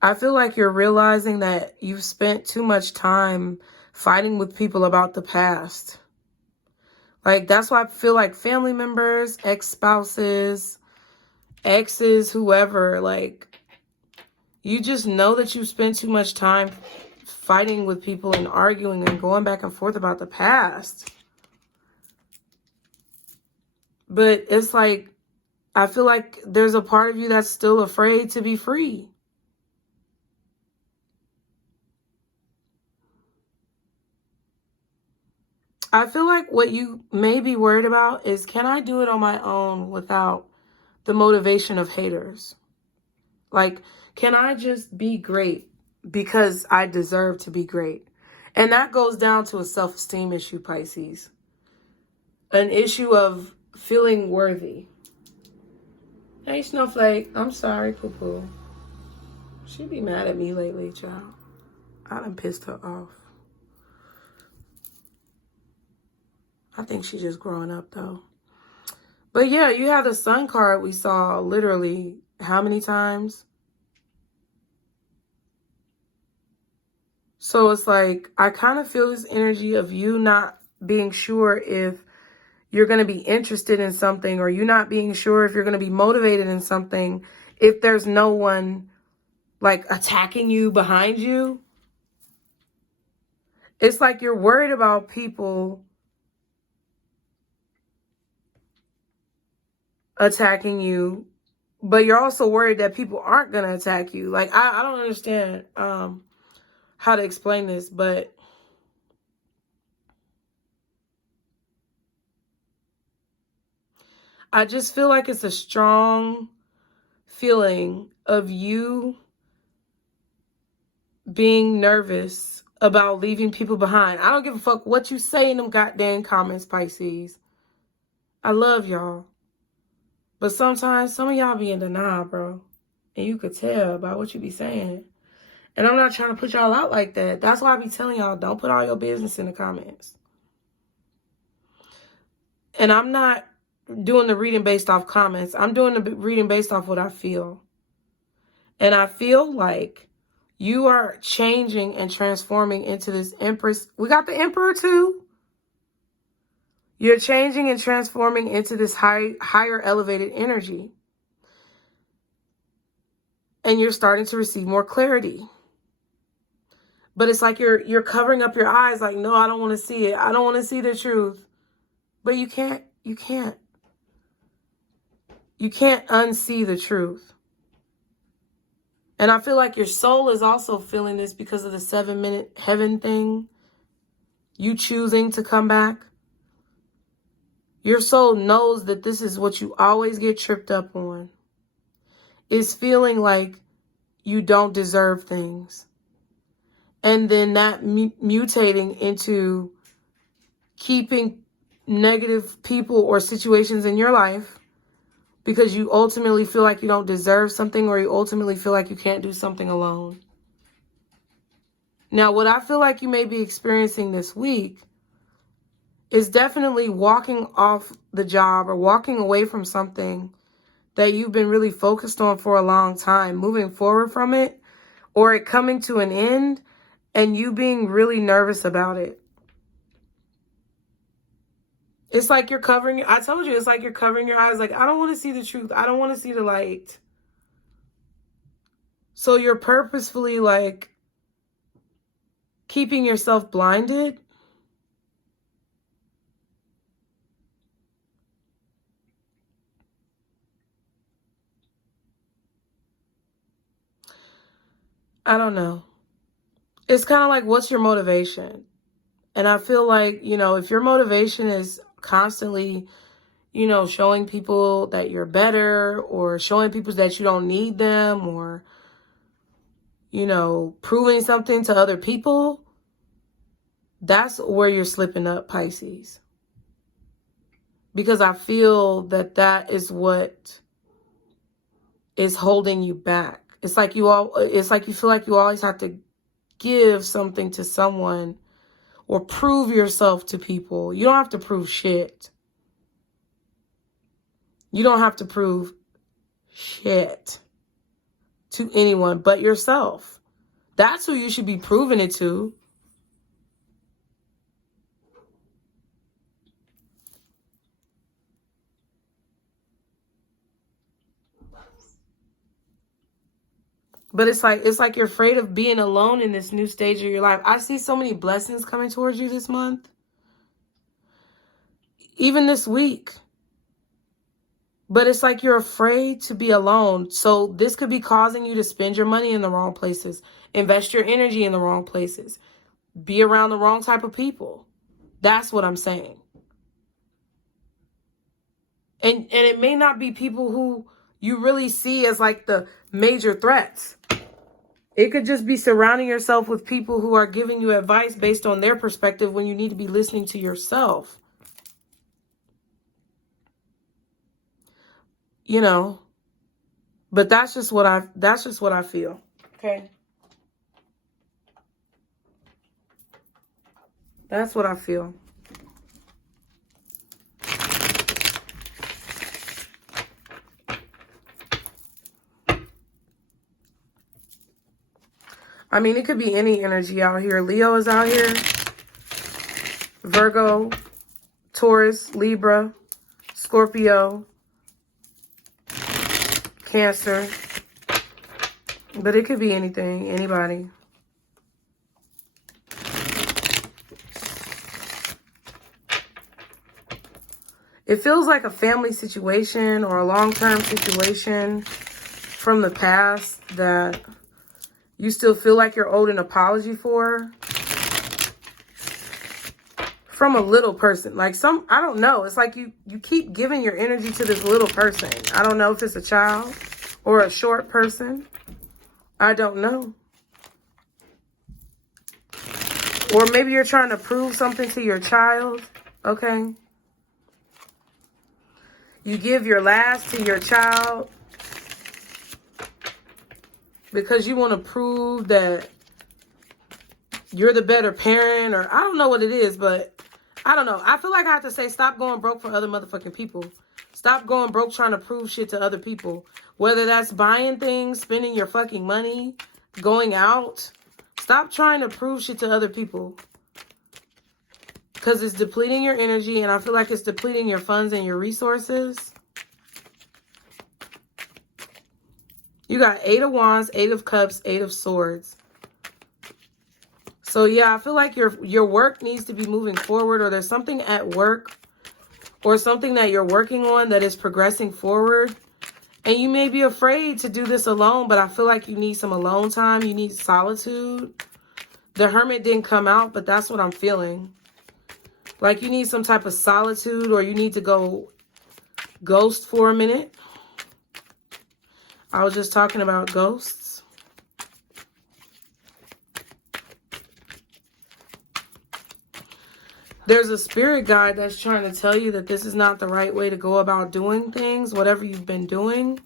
I feel like you're realizing that you've spent too much time fighting with people about the past. Like, that's why I feel like family members, ex-spouses, exes, whoever, like, you just know that you spent too much time fighting with people and arguing and going back and forth about the past. But it's like, I feel like there's a part of you that's still afraid to be free. I feel like what you may be worried about is, can I do it on my own without the motivation of haters? Like, can I just be great because I deserve to be great? And that goes down to a self-esteem issue, Pisces. An issue of feeling worthy. Hey, Snowflake. I'm sorry, poo-poo. She be mad at me lately, child. I done pissed her off. I think she's just growing up, though. But yeah, you have the Sun card we saw literally how many times? So it's like, I kind of feel this energy of you not being sure if you're going to be interested in something, or you not being sure if you're going to be motivated in something if there's no one like attacking you behind you. It's like you're worried about people attacking you, but you're also worried that people aren't going to attack you. Like, I don't understand how to explain this, but I just feel like it's a strong feeling of you being nervous about leaving people behind. I don't give a fuck what you say in them goddamn comments, Pisces. I love y'all. But sometimes some of y'all be in denial, bro. And you could tell by what you be saying. And I'm not trying to put y'all out like that. That's why I be telling y'all, don't put all your business in the comments. And I'm not doing the reading based off comments. I'm doing the reading based off what I feel. And I feel like you are changing and transforming into this Empress. We got the Emperor too. You're changing and transforming into this higher elevated energy. And you're starting to receive more clarity. But it's like you're covering up your eyes like, no, I don't want to see it. I don't want to see the truth. But you can't unsee the truth. And I feel like your soul is also feeling this because of the 7-minute heaven thing. You choosing to come back. Your soul knows that this is what you always get tripped up on. Is feeling like you don't deserve things. And then that mutating into keeping negative people or situations in your life because you ultimately feel like you don't deserve something, or you ultimately feel like you can't do something alone. Now, what I feel like you may be experiencing this week is definitely walking off the job or walking away from something that you've been really focused on for a long time, moving forward from it, or it coming to an end and you being really nervous about it. It's like you're covering, I told you, it's like you're covering your eyes. Like, I don't want to see the truth. I don't want to see the light. So you're purposefully like keeping yourself blinded. I don't know. It's kind of like, what's your motivation? And I feel like, if your motivation is constantly, showing people that you're better, or showing people that you don't need them, or, proving something to other people, that's where you're slipping up, Pisces. Because I feel that that is what is holding you back. It's like you feel like you always have to give something to someone or prove yourself to people. You don't have to prove shit. You don't have to prove shit to anyone but yourself. That's who you should be proving it to. But it's like you're afraid of being alone in this new stage of your life. I see so many blessings coming towards you this month. Even this week. But it's like you're afraid to be alone. So this could be causing you to spend your money in the wrong places. Invest your energy in the wrong places. Be around the wrong type of people. That's what I'm saying. And it may not be people who you really see as like the major threats. It could just be surrounding yourself with people who are giving you advice based on their perspective when you need to be listening to yourself. You know, but that's just what I feel. Okay. That's what I feel. I mean, it could be any energy out here. Leo is out here. Virgo, Taurus, Libra, Scorpio, Cancer. But it could be anything, anybody. It feels like a family situation or a long-term situation from the past that you still feel like you're owed an apology for. From a little person. Like I don't know. It's like you keep giving your energy to this little person. I don't know if it's a child or a short person. I don't know. Or maybe you're trying to prove something to your child. Okay. You give your last to your child because you want to prove that you're the better parent, or I don't know what it is, but I don't know. I feel like I have to say, stop going broke for other motherfucking people. Stop going broke trying to prove shit to other people. Whether that's buying things, spending your fucking money, going out. Stop trying to prove shit to other people. Because it's depleting your energy, and I feel like it's depleting your funds and your resources. You got 8 of Wands, 8 of Cups, 8 of Swords. So yeah, I feel like your work needs to be moving forward, or there's something at work or something that you're working on that is progressing forward. And you may be afraid to do this alone, but I feel like you need some alone time. You need solitude. The Hermit didn't come out, but that's what I'm feeling. Like you need some type of solitude, or you need to go ghost for a minute. I was just talking about ghosts. There's a spirit guide that's trying to tell you that this is not the right way to go about doing things, whatever you've been doing.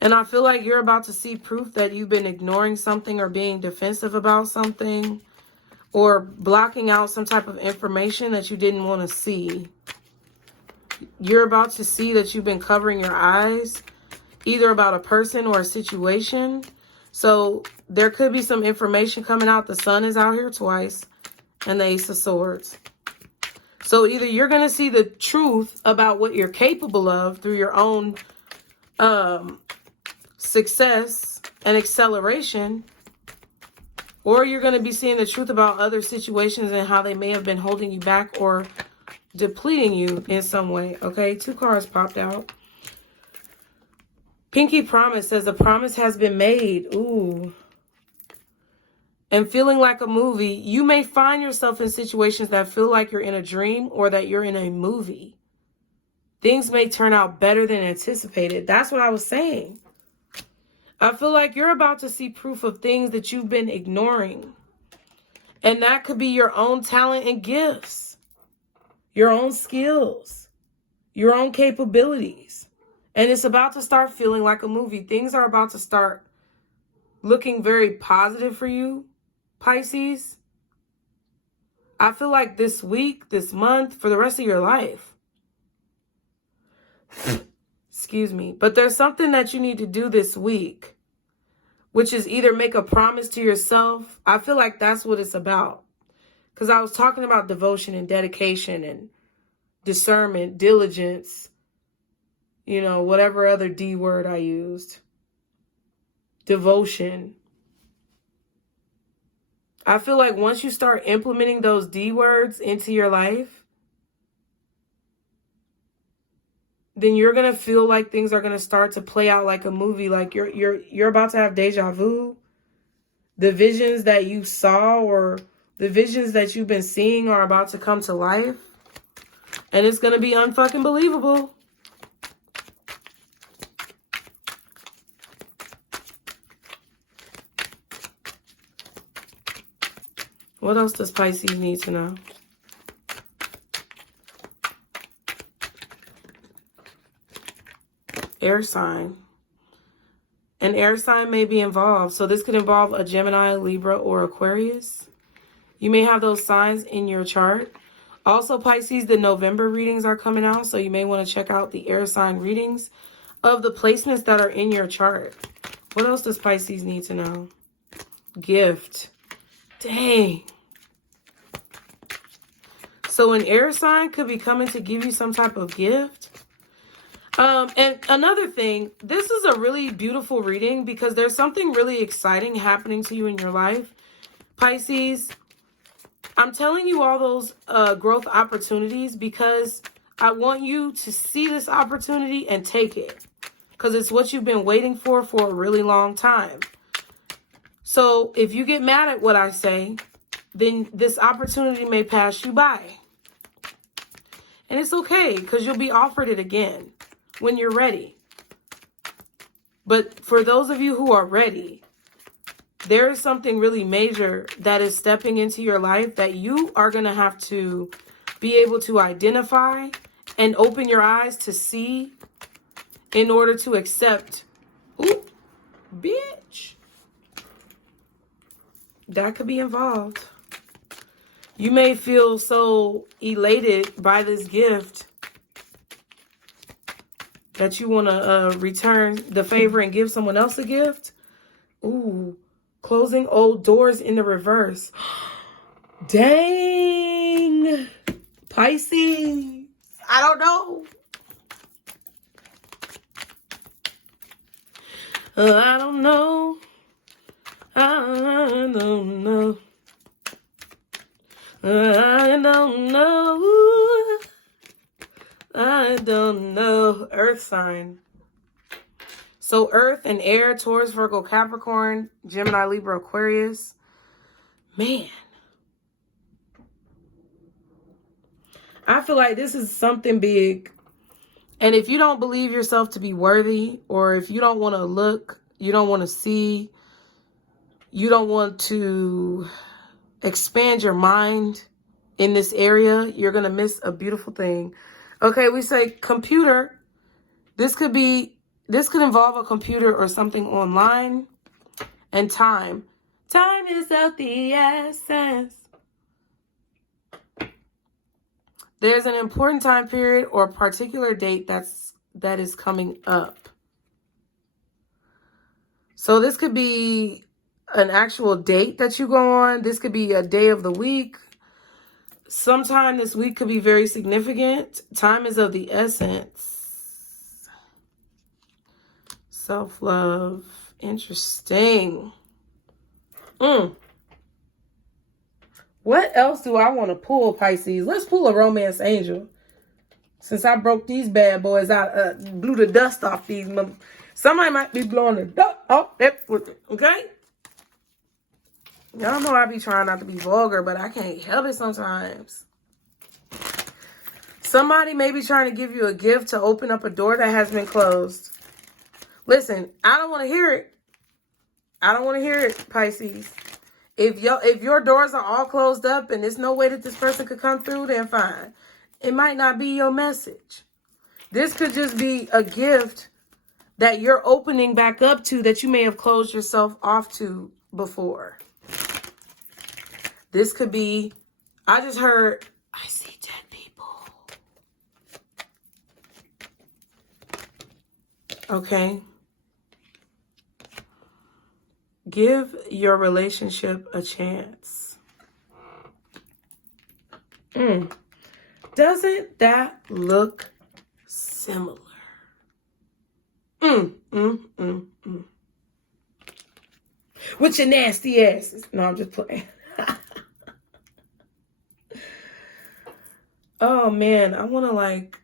And I feel like you're about to see proof that you've been ignoring something or being defensive about something or blocking out some type of information that you didn't want to see. You're about to see that you've been covering your eyes either about a person or a situation. So there could be some information coming out. The Sun is out here twice and the Ace of Swords. So either you're going to see the truth about what you're capable of through your own success and acceleration, or you're going to be seeing the truth about other situations and how they may have been holding you back or depleting you in some way. Okay, 2 cards popped out. Pinky Promise says a promise has been made. Ooh. And feeling like a movie, you may find yourself in situations that feel like you're in a dream or that you're in a movie. Things may turn out better than anticipated. That's what I was saying. I feel like you're about to see proof of things that you've been ignoring. And that could be your own talent and gifts, your own skills, your own capabilities. And it's about to start feeling like a movie. Things are about to start looking very positive for you, Pisces. I feel like this week, this month, for the rest of your life. Excuse me. But there's something that you need to do this week, which is either make a promise to yourself. I feel like that's what it's about. Because I was talking about devotion and dedication and discernment, diligence, you know, whatever other D word I used. Devotion. I feel like once you start implementing those D words into your life, then you're going to feel like things are going to start to play out like a movie. Like you're about to have deja vu. The visions that you saw or the visions that you've been seeing are about to come to life. And it's going to be unfucking believable. What else does Pisces need to know? Air sign. An air sign may be involved. So this could involve a Gemini, Libra, or Aquarius. You may have those signs in your chart. Also, Pisces, the November readings are coming out. So you may want to check out the air sign readings of the placements that are in your chart. What else does Pisces need to know? Gift. Dang. So an air sign could be coming to give you some type of gift. And another thing, this is a really beautiful reading because there's something really exciting happening to you in your life. Pisces, I'm telling you all those growth opportunities because I want you to see this opportunity and take it. Because it's what you've been waiting for a really long time. So if you get mad at what I say, then this opportunity may pass you by. And it's okay because you'll be offered it again when you're ready. But for those of you who are ready, there is something really major that is stepping into your life that you are going to have to be able to identify and open your eyes to see in order to accept. Ooh, bitch. That could be involved. You may feel so elated by this gift that you want to return the favor and give someone else a gift. Ooh, closing old doors in the reverse. Dang. Pisces. I don't know. I don't know. I don't know. I don't know. I don't know. Earth sign. So Earth and air, Taurus, Virgo, Capricorn, Gemini, Libra, Aquarius. Man. I feel like this is something big. And if you don't believe yourself to be worthy, or if you don't want to look, you don't want to see, you don't want to expand your mind in this area, you're going to miss a beautiful thing. Okay, we say computer. This could involve a computer or something online. And time. Time is of the essence. There's an important time period or particular date that is coming up. So this could be an actual date that you go on. This could be a day of the week. Sometime this week could be very significant. Time is of the essence. Self-love. Interesting. What else do I want to pull, Pisces? Let's pull a romance angel. Since I broke these bad boys out, blew the dust off these. Somebody might be blowing the dust off that with it, okay? Y'all know I be trying not to be vulgar, but I can't help it sometimes. Somebody may be trying to give you a gift to open up a door that has been closed. Listen, I don't want to hear it. I don't want to hear it, Pisces. If your doors are all closed up and there's no way that this person could come through, then fine. It might not be your message. This could just be a gift that you're opening back up to that you may have closed yourself off to before. This could be, I just heard, I see dead people. Okay. Give your relationship a chance. Doesn't that look similar? With your nasty asses. No, I'm just playing. Oh, man. I want to, like,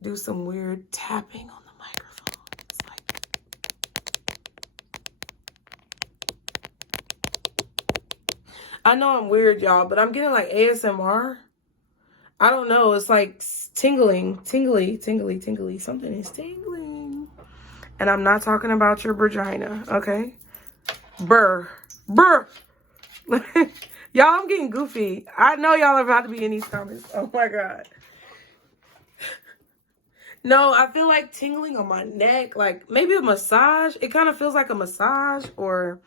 do some weird tapping on the microphone. It's like... I know I'm weird, y'all, but I'm getting like ASMR. I don't know. It's like tingling, tingly, tingly, tingly. Something is tingling. And I'm not talking about your vagina, okay? Burr. Burr. Y'all, I'm getting goofy. I know y'all are about to be in these comments. Oh my God. No, I feel like tingling on my neck. Like maybe a massage. It kind of feels like a massage, or,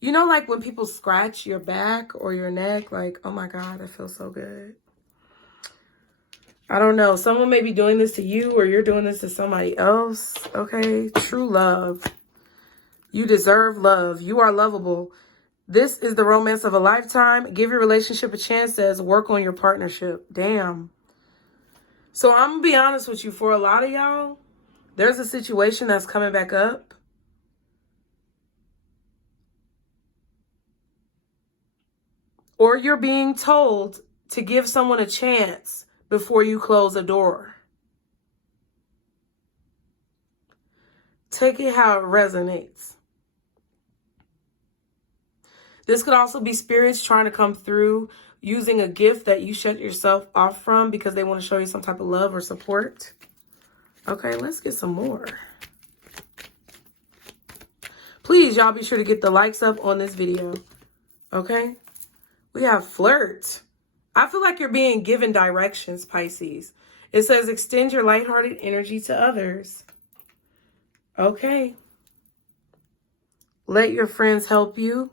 you know, like when people scratch your back or your neck. Like, oh my God, that feels so good. I don't know. Someone may be doing this to you, or you're doing this to somebody else. Okay. True love. You deserve love. You are lovable. This is the romance of a lifetime. Give your relationship a chance, says work on your partnership. Damn. So I'm going to be honest with you. For a lot of y'all, there's a situation that's coming back up. Or you're being told to give someone a chance before you close a door. Take it how it resonates. This could also be spirits trying to come through using a gift that you shut yourself off from because they want to show you some type of love or support. Okay, let's get some more. Please, y'all be sure to get the likes up on this video. Okay? We have flirt. I feel like you're being given directions, Pisces. It says extend your lighthearted energy to others. Okay. Let your friends help you.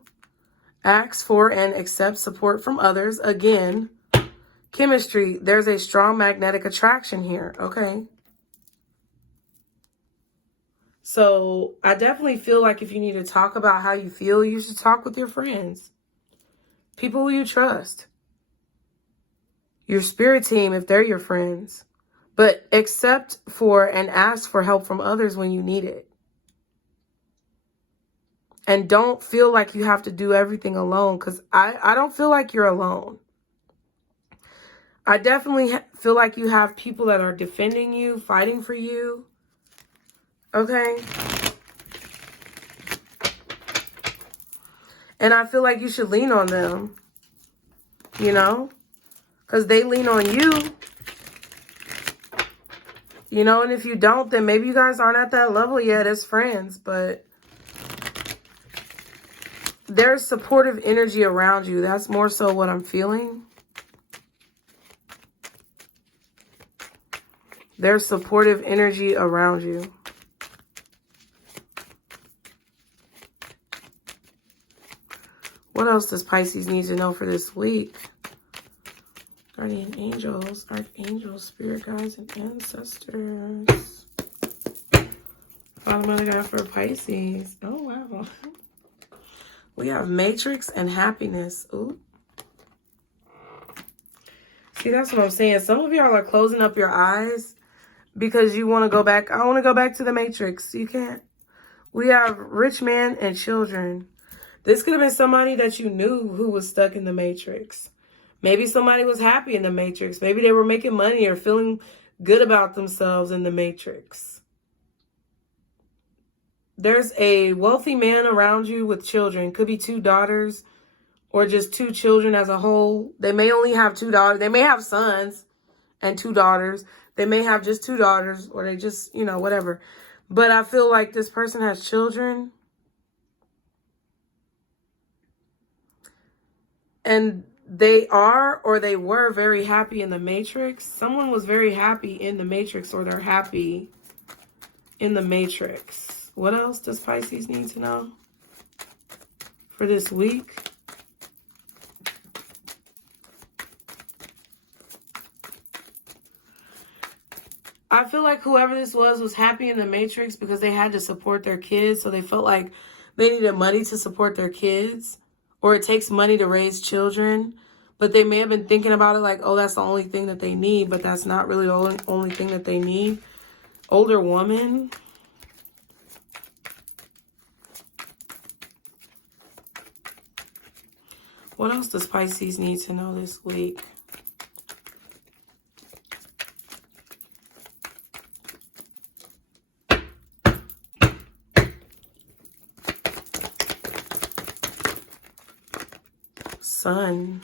Ask for and accept support from others. Again, chemistry. There's a strong magnetic attraction here. Okay. So I definitely feel like if you need to talk about how you feel, you should talk with your friends. People who you trust. Your spirit team, if they're your friends. But accept for and ask for help from others when you need it. And don't feel like you have to do everything alone, because I don't feel like you're alone. I definitely feel like you have people that are defending you, fighting for you. Okay? And I feel like you should lean on them. You know? Because they lean on you. You know, and if you don't, then maybe you guys aren't at that level yet as friends. But there's supportive energy around you. That's more so what I'm feeling. There's supportive energy around you. What else does Pisces need to know for this week? Guardian angels, archangels, spirit guides, and ancestors. Father, Mother, God for Pisces. Oh, wow. We have matrix and happiness. Ooh. See, that's what I'm saying. Some of y'all are closing up your eyes because you want to go back. I want to go back to the matrix. You can't. We have rich man and children. This could have been somebody that you knew who was stuck in the matrix. Maybe somebody was happy in the matrix. Maybe they were making money or feeling good about themselves in the matrix. There's a wealthy man around you with children. Could be 2 daughters or just 2 children as a whole. They may only have 2 daughters. They may have sons and 2 daughters. They may have just 2 daughters, or they just, you know, whatever. But I feel like this person has children. And they are, or they were very happy in the matrix. Someone was very happy in the matrix, or they're happy in the matrix. What else does Pisces need to know for this week? I feel like whoever this was happy in the matrix because they had to support their kids. So they felt like they needed money to support their kids, or it takes money to raise children. But they may have been thinking about it like, oh, that's the only thing that they need. But that's not really the only thing that they need. Older woman. What else does Pisces need to know this week? Sun.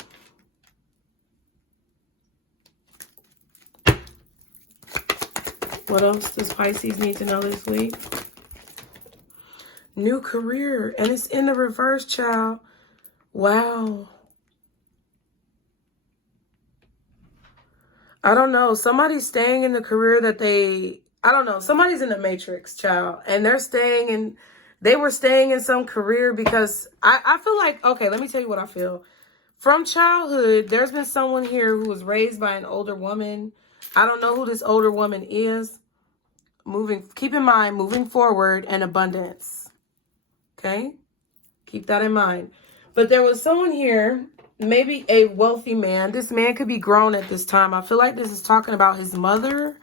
What else does Pisces need to know this week? New career. And it's in the reverse, child. Wow. I don't know. Somebody's staying in the career that they... I don't know. Somebody's in the matrix, child. And they're staying in... They were staying in some career because... I feel like... Okay, let me tell you what I feel. From childhood, there's been someone here who was raised by an older woman. I don't know who this older woman is. Keep in mind, moving forward and abundance. Okay? Keep that in mind. But there was someone here, maybe a wealthy man. This man could be grown at this time. I feel like this is talking about his mother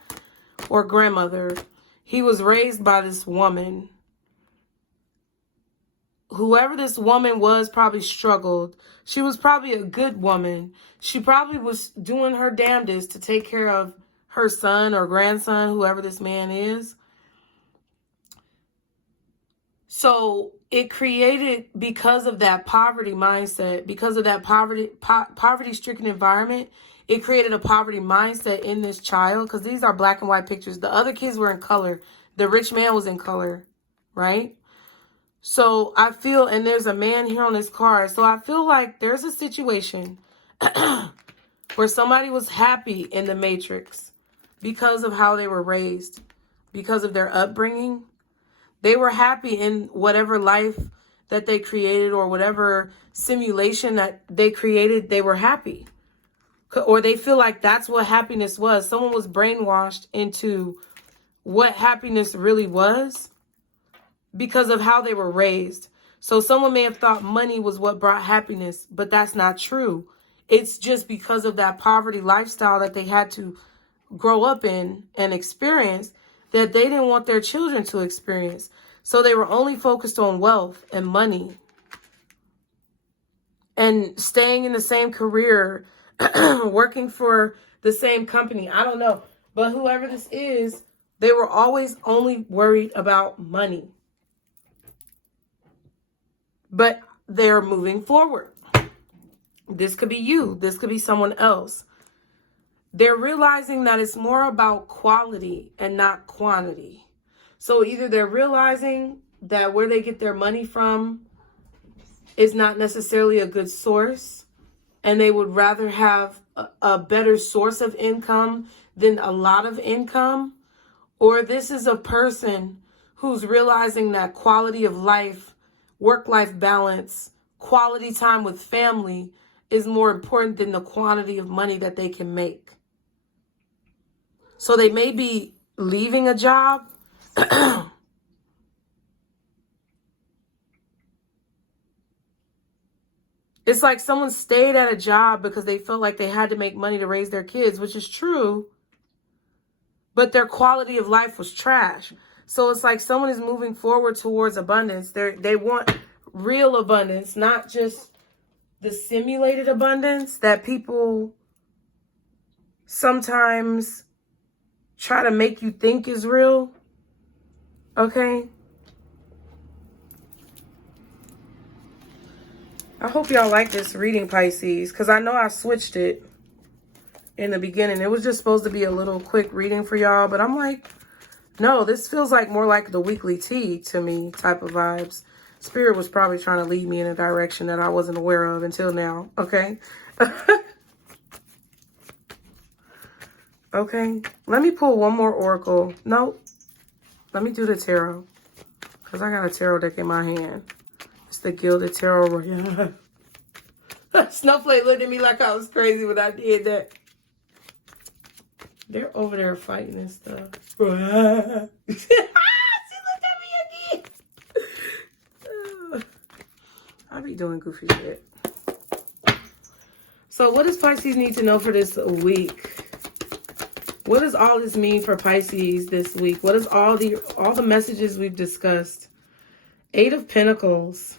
or grandmother. He was raised by this woman. Whoever this woman was probably struggled. She was probably a good woman. She probably was doing her damnedest to take care of her son or grandson, whoever this man is. So it created, because of that poverty mindset, because of that poverty-stricken environment, it created a poverty mindset in this child, because these are black and white pictures. The other kids were in color. The rich man was in color, right? So I feel, and there's a man here on this card. So I feel like there's a situation where somebody was happy in the matrix because of how they were raised, because of their upbringing. They were happy in whatever life that they created or whatever simulation that they created. They were happy, or they feel like that's what happiness was. Someone was brainwashed into what happiness really was because of how they were raised. So someone may have thought money was what brought happiness, but that's not true. It's just because of that poverty lifestyle that they had to grow up in and experience that they didn't want their children to experience. So they were only focused on wealth and money and staying in the same career, working for the same company. I don't know. But whoever this is, they were always only worried about money. But they're moving forward. This could be you. This could be someone else. They're realizing that it's more about quality and not quantity. So either they're realizing that where they get their money from is not necessarily a good source, and they would rather have a better source of income than a lot of income. Or this is a person who's realizing that quality of life, work-life balance, quality time with family is more important than the quantity of money that they can make. So they may be leaving a job. It's like someone stayed at a job because they felt like they had to make money to raise their kids, which is true. But their quality of life was trash. So it's like someone is moving forward towards abundance. They want real abundance, not just the simulated abundance that people sometimes try to make you think is real. Okay? I hope y'all like this reading, Pisces, because I know I switched it in the beginning. It was just supposed to be a little quick reading for y'all, but I'm like, no, this feels like more like the weekly tea to me type of vibes. Spirit was probably trying to lead me in a direction that I wasn't aware of until now, okay? Okay, let me pull one more oracle. Nope. Let me do the tarot, because I got a tarot deck in my hand. It's the Gilded Tarot Royale. Snowflake looked at me like I was crazy when I did that. They're over there fighting and stuff. She looked at me again. I be doing goofy shit. So what does Pisces need to know for this week? What does all this mean for Pisces this week? What is all the messages we've discussed? 8 of Pentacles.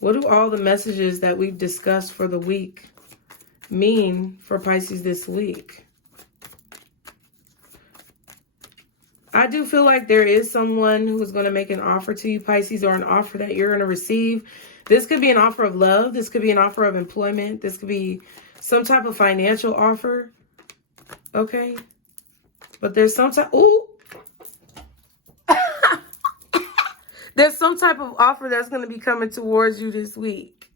What do all the messages that we've discussed for the week mean for Pisces this week? I do feel like there is someone who is going to make an offer to you, Pisces, or an offer that you're going to receive. This could be an offer of love. This could be an offer of employment. This could be some type of financial offer. Okay. But there's some type... Ooh! There's some type of offer that's going to be coming towards you this week.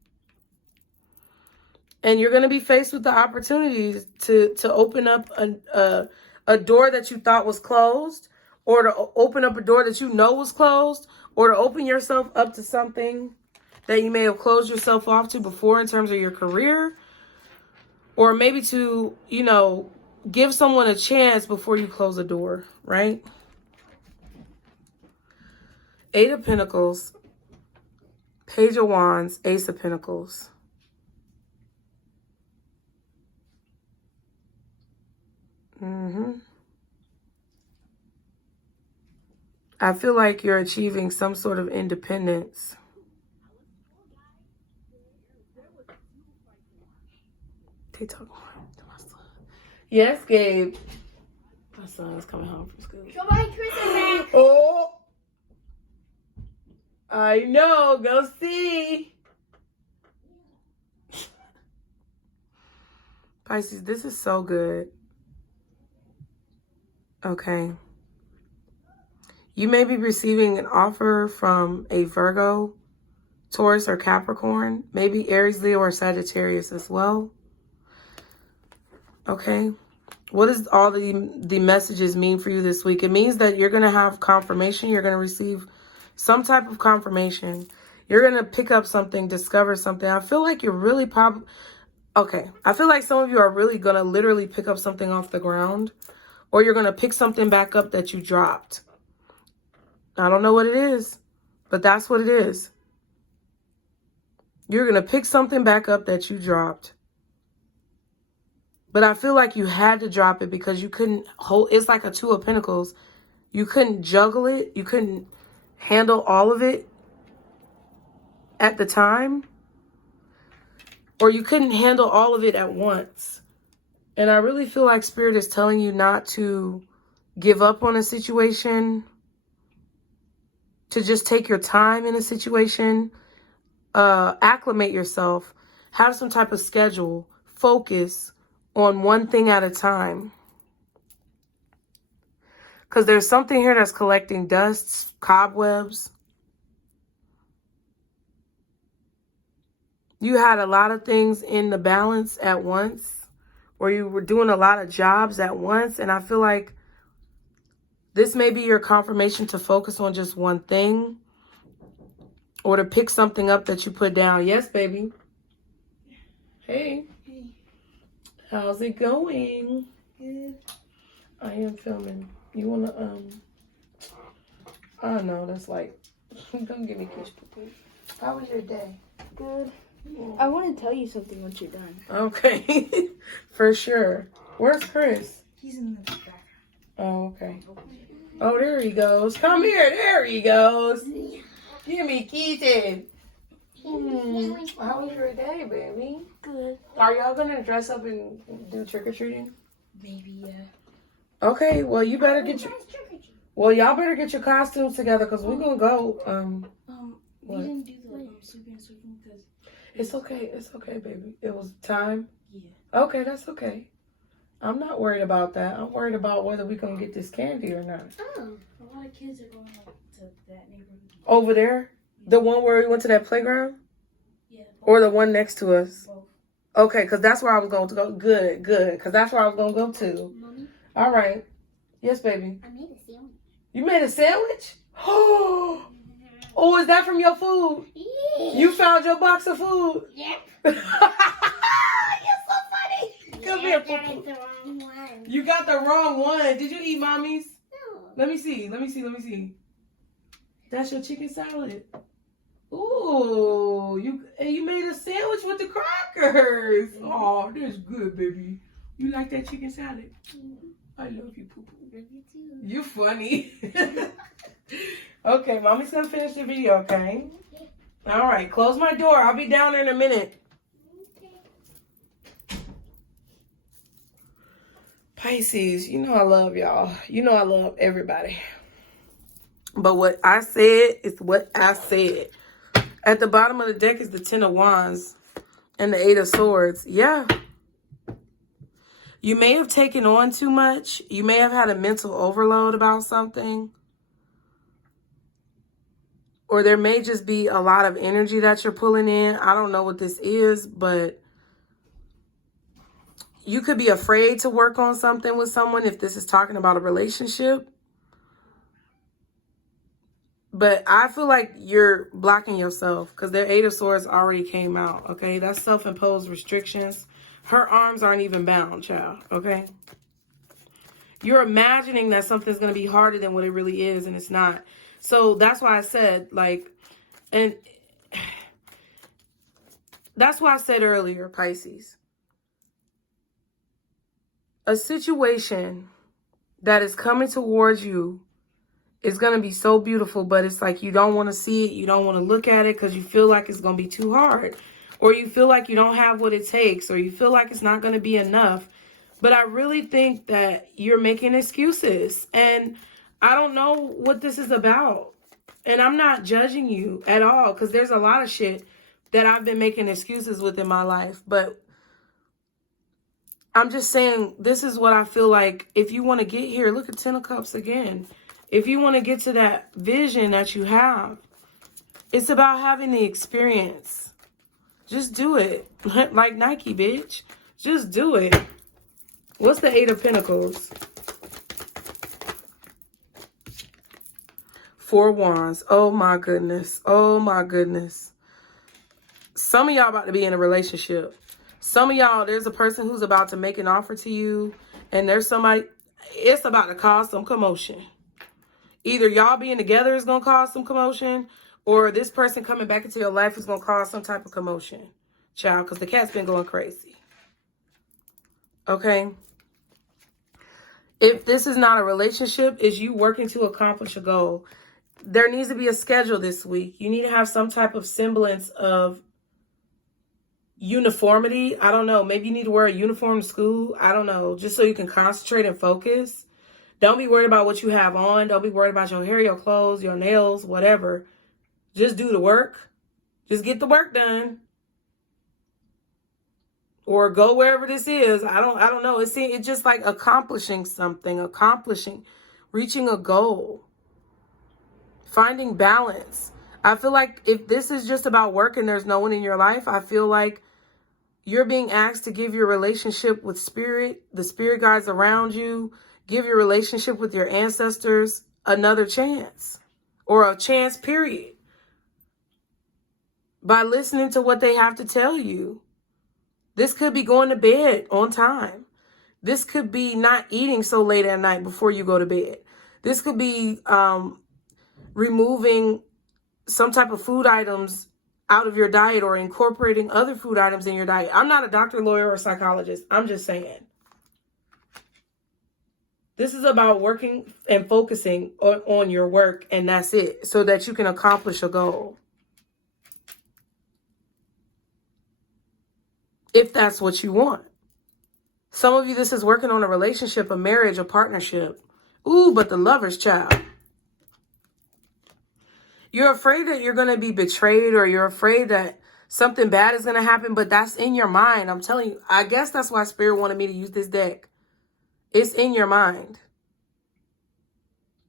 And you're going to be faced with the opportunities to open up a door that you thought was closed, or to open up a door that you know was closed, or to open yourself up to something that you may have closed yourself off to before in terms of your career, or maybe to, you know, give someone a chance before you close a door, right? 8 of Pentacles, Page of Wands, Ace of Pentacles. I feel like you're achieving some sort of independence. They talking to my son. Yes, Gabe. My son is coming home from school. Somebody Christmas. Oh! I know. Go see. Pisces, this is so good. Okay. You may be receiving an offer from a Virgo, Taurus, or Capricorn. Maybe Aries, Leo, or Sagittarius as well. Okay. What does all the messages mean for you this week? It means that you're going to have confirmation. You're going to receive some type of confirmation. You're going to pick up something, discover something. I feel like you're really okay. I feel like some of you are really going to literally pick up something off the ground, or you're going to pick something back up that you dropped. I don't know what it is, but that's what it is. You're going to pick something back up that you dropped. But I feel like you had to drop it because you couldn't hold. It's like a 2 of Pentacles. You couldn't juggle it. You couldn't handle all of it at the time. Or you couldn't handle all of it at once. And I really feel like Spirit is telling you not to give up on a situation, to just take your time in a situation, acclimate yourself, have some type of schedule, focus on one thing at a time. Because there's something here that's collecting dust, cobwebs. You had a lot of things in the balance at once, or you were doing a lot of jobs at once. And I feel like this may be your confirmation to focus on just one thing, or to pick something up that you put down. Yes, baby. Hey. Hey. How's it going? Good. I am filming. You wanna, I don't know, that's like, don't give me kiss poo. How was your day? Good. I want to tell you something once you're done. Okay. For sure. Where's Chris? He's in the back. Oh, okay. Oh, there he goes. Come here. There he goes. Give me kisses. How was your day, baby? Good. Are y'all gonna dress up and do trick-or-treating? Maybe, yeah. Okay, well, you better get your... Well, y'all better get your costumes together, because we're gonna go, We didn't do the sweeping because... It's okay. It's okay, baby. It was time? Yeah. Okay, that's okay. I'm not worried about that. I'm worried about whether we're going to get this candy or not. Oh. A lot of kids are going to that neighborhood. Over there? The one where we went to that playground? Yeah. Or the one next to us? Both. Okay, because that's where I was going to go. Good, good. Because that's where I was going to go to. Mommy? All right. Yes, baby. I made a sandwich. You made a sandwich? Oh, is that from your food? Yeah. You found your box of food? Yep. You're so funny. Come here, Poo-Poo. The wrong one. You got the wrong one. Did you eat mommy's? No. Let me see. Let me see. Let me see. That's your chicken salad. Ooh, you made a sandwich with the crackers. Oh, that's good, baby. You like that chicken salad? I love you, Poo-Poo. Love you too. You funny. Okay, mommy's gonna finish the video, okay? All right, close my door. I'll be down there in a minute. Pisces, you know I love y'all. You know I love everybody. But what I said is what I said. At the bottom of the deck is the Ten of Wands and the Eight of Swords. Yeah. You may have taken on too much. You may have had a mental overload about something. Or there may just be a lot of energy that you're pulling in. I don't know what this is, but you could be afraid to work on something with someone if this is talking about a relationship. But I feel like you're blocking yourself because their Eight of Swords already came out, okay? That's self-imposed restrictions. Her arms aren't even bound, child, okay? You're imagining that something's going to be harder than what it really is, and it's not. So that's why I said, like, and that's why I said earlier, Pisces, a situation that is coming towards you is going to be so beautiful, but it's like you don't want to see it. You don't want to look at it because you feel like it's going to be too hard, or you feel like you don't have what it takes, or you feel like it's not going to be enough. But I really think that you're making excuses, and I don't know what this is about. And I'm not judging you at all because there's a lot of shit that I've been making excuses with in my life. But I'm just saying this is what I feel like. If you want to get here, look at Ten of Cups again. If you want to get to that vision that you have, it's about having the experience. Just do it. Like Nike, bitch. Just do it. What's the Eight of Pentacles? Four Wands. Oh my goodness. Oh my goodness. Some of y'all about to be in a relationship. Some of y'all, there's a person who's about to make an offer to you, and there's somebody, it's about to cause some commotion. Either y'all being together is going to cause some commotion, or this person coming back into your life is going to cause some type of commotion, child, because the cat's been going crazy. Okay? If this is not a relationship, it's you working to accomplish a goal. There needs to be a schedule this week. You need to have some type of semblance of uniformity. I don't know. Maybe you need to wear a uniform to school. I don't know. Just so you can concentrate and focus. Don't be worried about what you have on. Don't be worried about your hair, your clothes, your nails, whatever. Just do the work. Just get the work done. Or go wherever this is. I don't know. It's just like accomplishing something, reaching a goal. Finding balance. I feel like if this is just about work and there's no one in your life, I feel like you're being asked to give your relationship with spirit, the spirit guides around you, give your relationship with your ancestors another chance, or a chance period, by listening to what they have to tell you. This could be going to bed on time. This could be not eating so late at night before you go to bed. This could be removing some type of food items out of your diet, or incorporating other food items in your diet. I'm not a doctor, lawyer, or psychologist. I'm just saying. This is about working and focusing on your work, and that's it, so that you can accomplish a goal. If that's what you want. Some of you, this is working on a relationship, a marriage, a partnership. Ooh, but the Lover's child. You're afraid that you're going to be betrayed, or you're afraid that something bad is going to happen, but that's in your mind. I'm telling you, I guess that's why Spirit wanted me to use this deck. It's in your mind.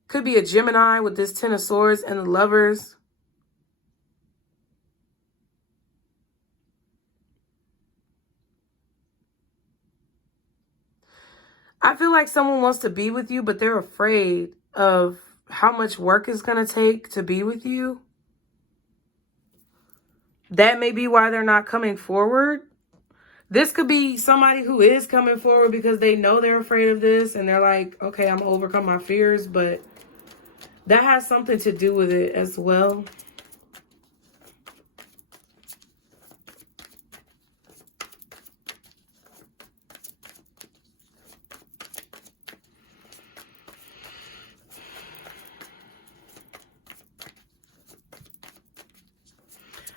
Could be a Gemini with this Ten of Swords and the Lovers. I feel like someone wants to be with you, but they're afraid of how much work it's going to take to be with you. That may be why they're not coming forward. This could be somebody who is coming forward because they know they're afraid of this, and they're like, okay, I'm going to overcome my fears, but that has something to do with it as well.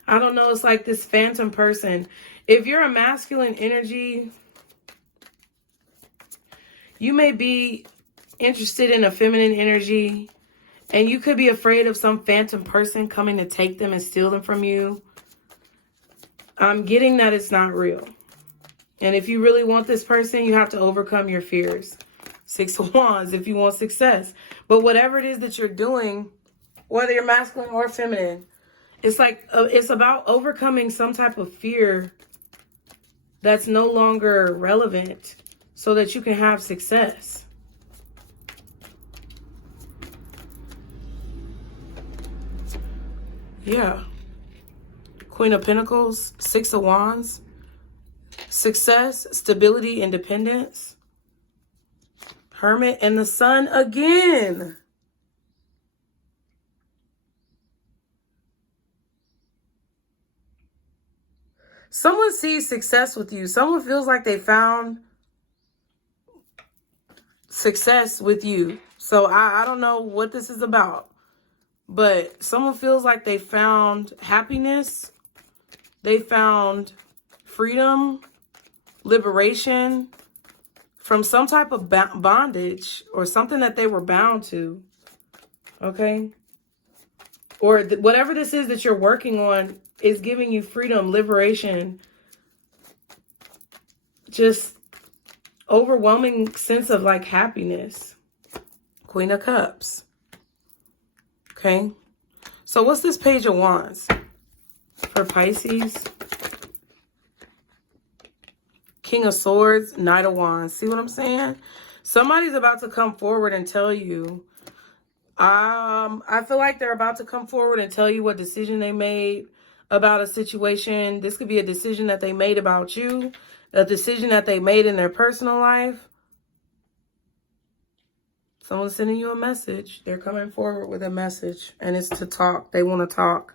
I don't know. It's like this phantom person. If you're a masculine energy, you may be interested in a feminine energy. And you could be afraid of some phantom person coming to take them and steal them from you. I'm getting that it's not real. And if you really want this person, you have to overcome your fears. 6 of Wands if you want success. But whatever it is that you're doing, whether you're masculine or feminine, it's like it's about overcoming some type of fear that's no longer relevant so that you can have success. Yeah. Queen of Pentacles, 6 of Wands. Success, stability, independence. Hermit and the Sun again. Someone sees success with you. Someone feels like they found success with you. So I don't know what this is about. But someone feels like they found happiness. They found freedom, liberation from some type of bondage or something that they were bound to. Okay? Or whatever this is that you're working on is giving you freedom, liberation, just overwhelming sense of like happiness. Queen of Cups. Okay. So what's this Page of Wands for Pisces? King of Swords, Knight of Wands. See what I'm saying? Somebody's about to come forward and tell you. I feel like they're about to come forward and tell you what decision they made about a situation. This could be a decision that they made about you, a decision that they made in their personal life. Someone's sending you a message. They're coming forward with a message, and it's to talk. They want to talk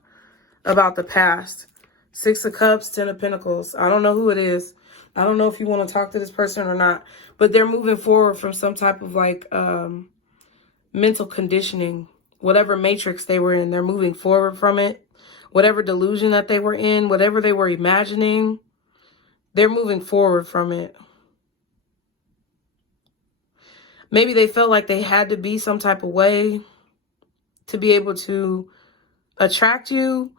about the past. 6 of Cups, 10 of Pentacles. I don't know who it is. I don't know if you want to talk to this person or not, but they're moving forward from some type of like mental conditioning, whatever matrix they were in. They're moving forward from it. Whatever delusion that they were in, whatever they were imagining, they're moving forward from it. Maybe they felt like they had to be some type of way to be able to attract you.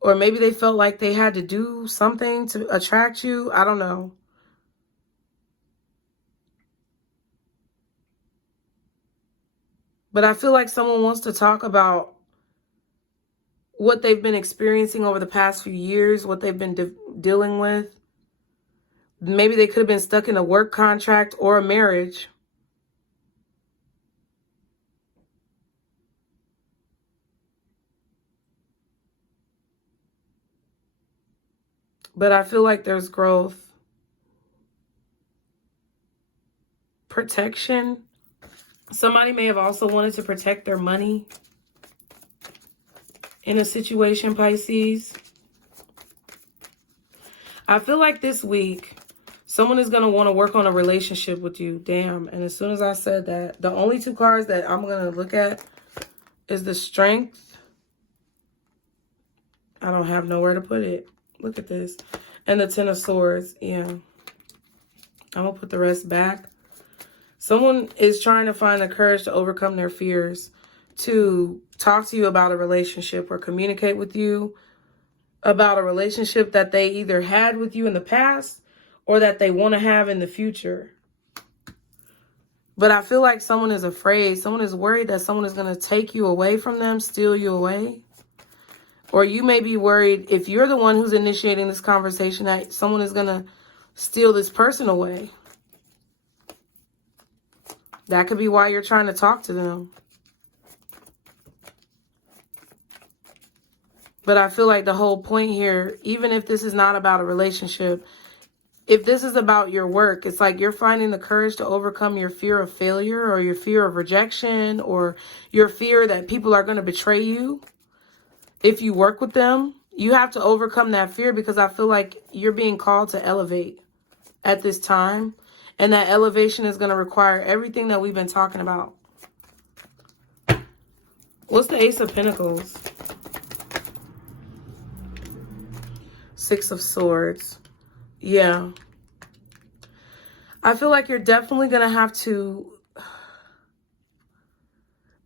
Or maybe they felt like they had to do something to attract you. I don't know. But I feel like someone wants to talk about what they've been experiencing over the past few years, what they've been dealing with. Maybe they could have been stuck in a work contract or a marriage. But I feel like there's growth. Protection. Somebody may have also wanted to protect their money in a situation, Pisces. I feel like this week, someone is going to want to work on a relationship with you. Damn. And as soon as I said that, the only 2 cards that I'm going to look at is the Strength. I don't have nowhere to put it. Look at this. And the 10 of Swords. Yeah. I'm going to put the rest back. Someone is trying to find the courage to overcome their fears, to talk to you about a relationship or communicate with you about a relationship that they either had with you in the past or that they want to have in the future. But I feel like someone is afraid. Someone is worried that someone is going to take you away from them, steal you away. Or you may be worried if you're the one who's initiating this conversation that someone is going to steal this person away. That could be why you're trying to talk to them. But I feel like the whole point here, even if this is not about a relationship, if this is about your work, it's like you're finding the courage to overcome your fear of failure or your fear of rejection or your fear that people are going to betray you. If you work with them, you have to overcome that fear because I feel like you're being called to elevate at this time. And that elevation is going to require everything that we've been talking about. What's the Ace of Pentacles? 6 of Swords. Yeah. I feel like you're definitely going to have to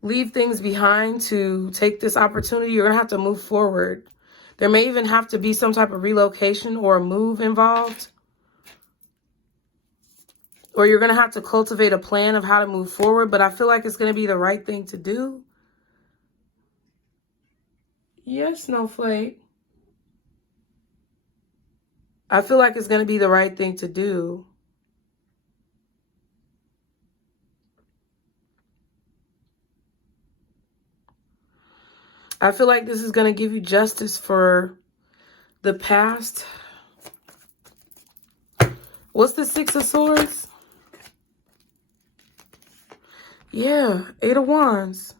leave things behind to take this opportunity. You're going to have to move forward. There may even have to be some type of relocation or a move involved. Or you're going to have to cultivate a plan of how to move forward. But I feel like it's going to be the right thing to do. Yes, Snowflake. I feel like it's going to be the right thing to do. I feel like this is going to give you justice for the past. What's the Six of Swords? Yeah, Eight of Wands.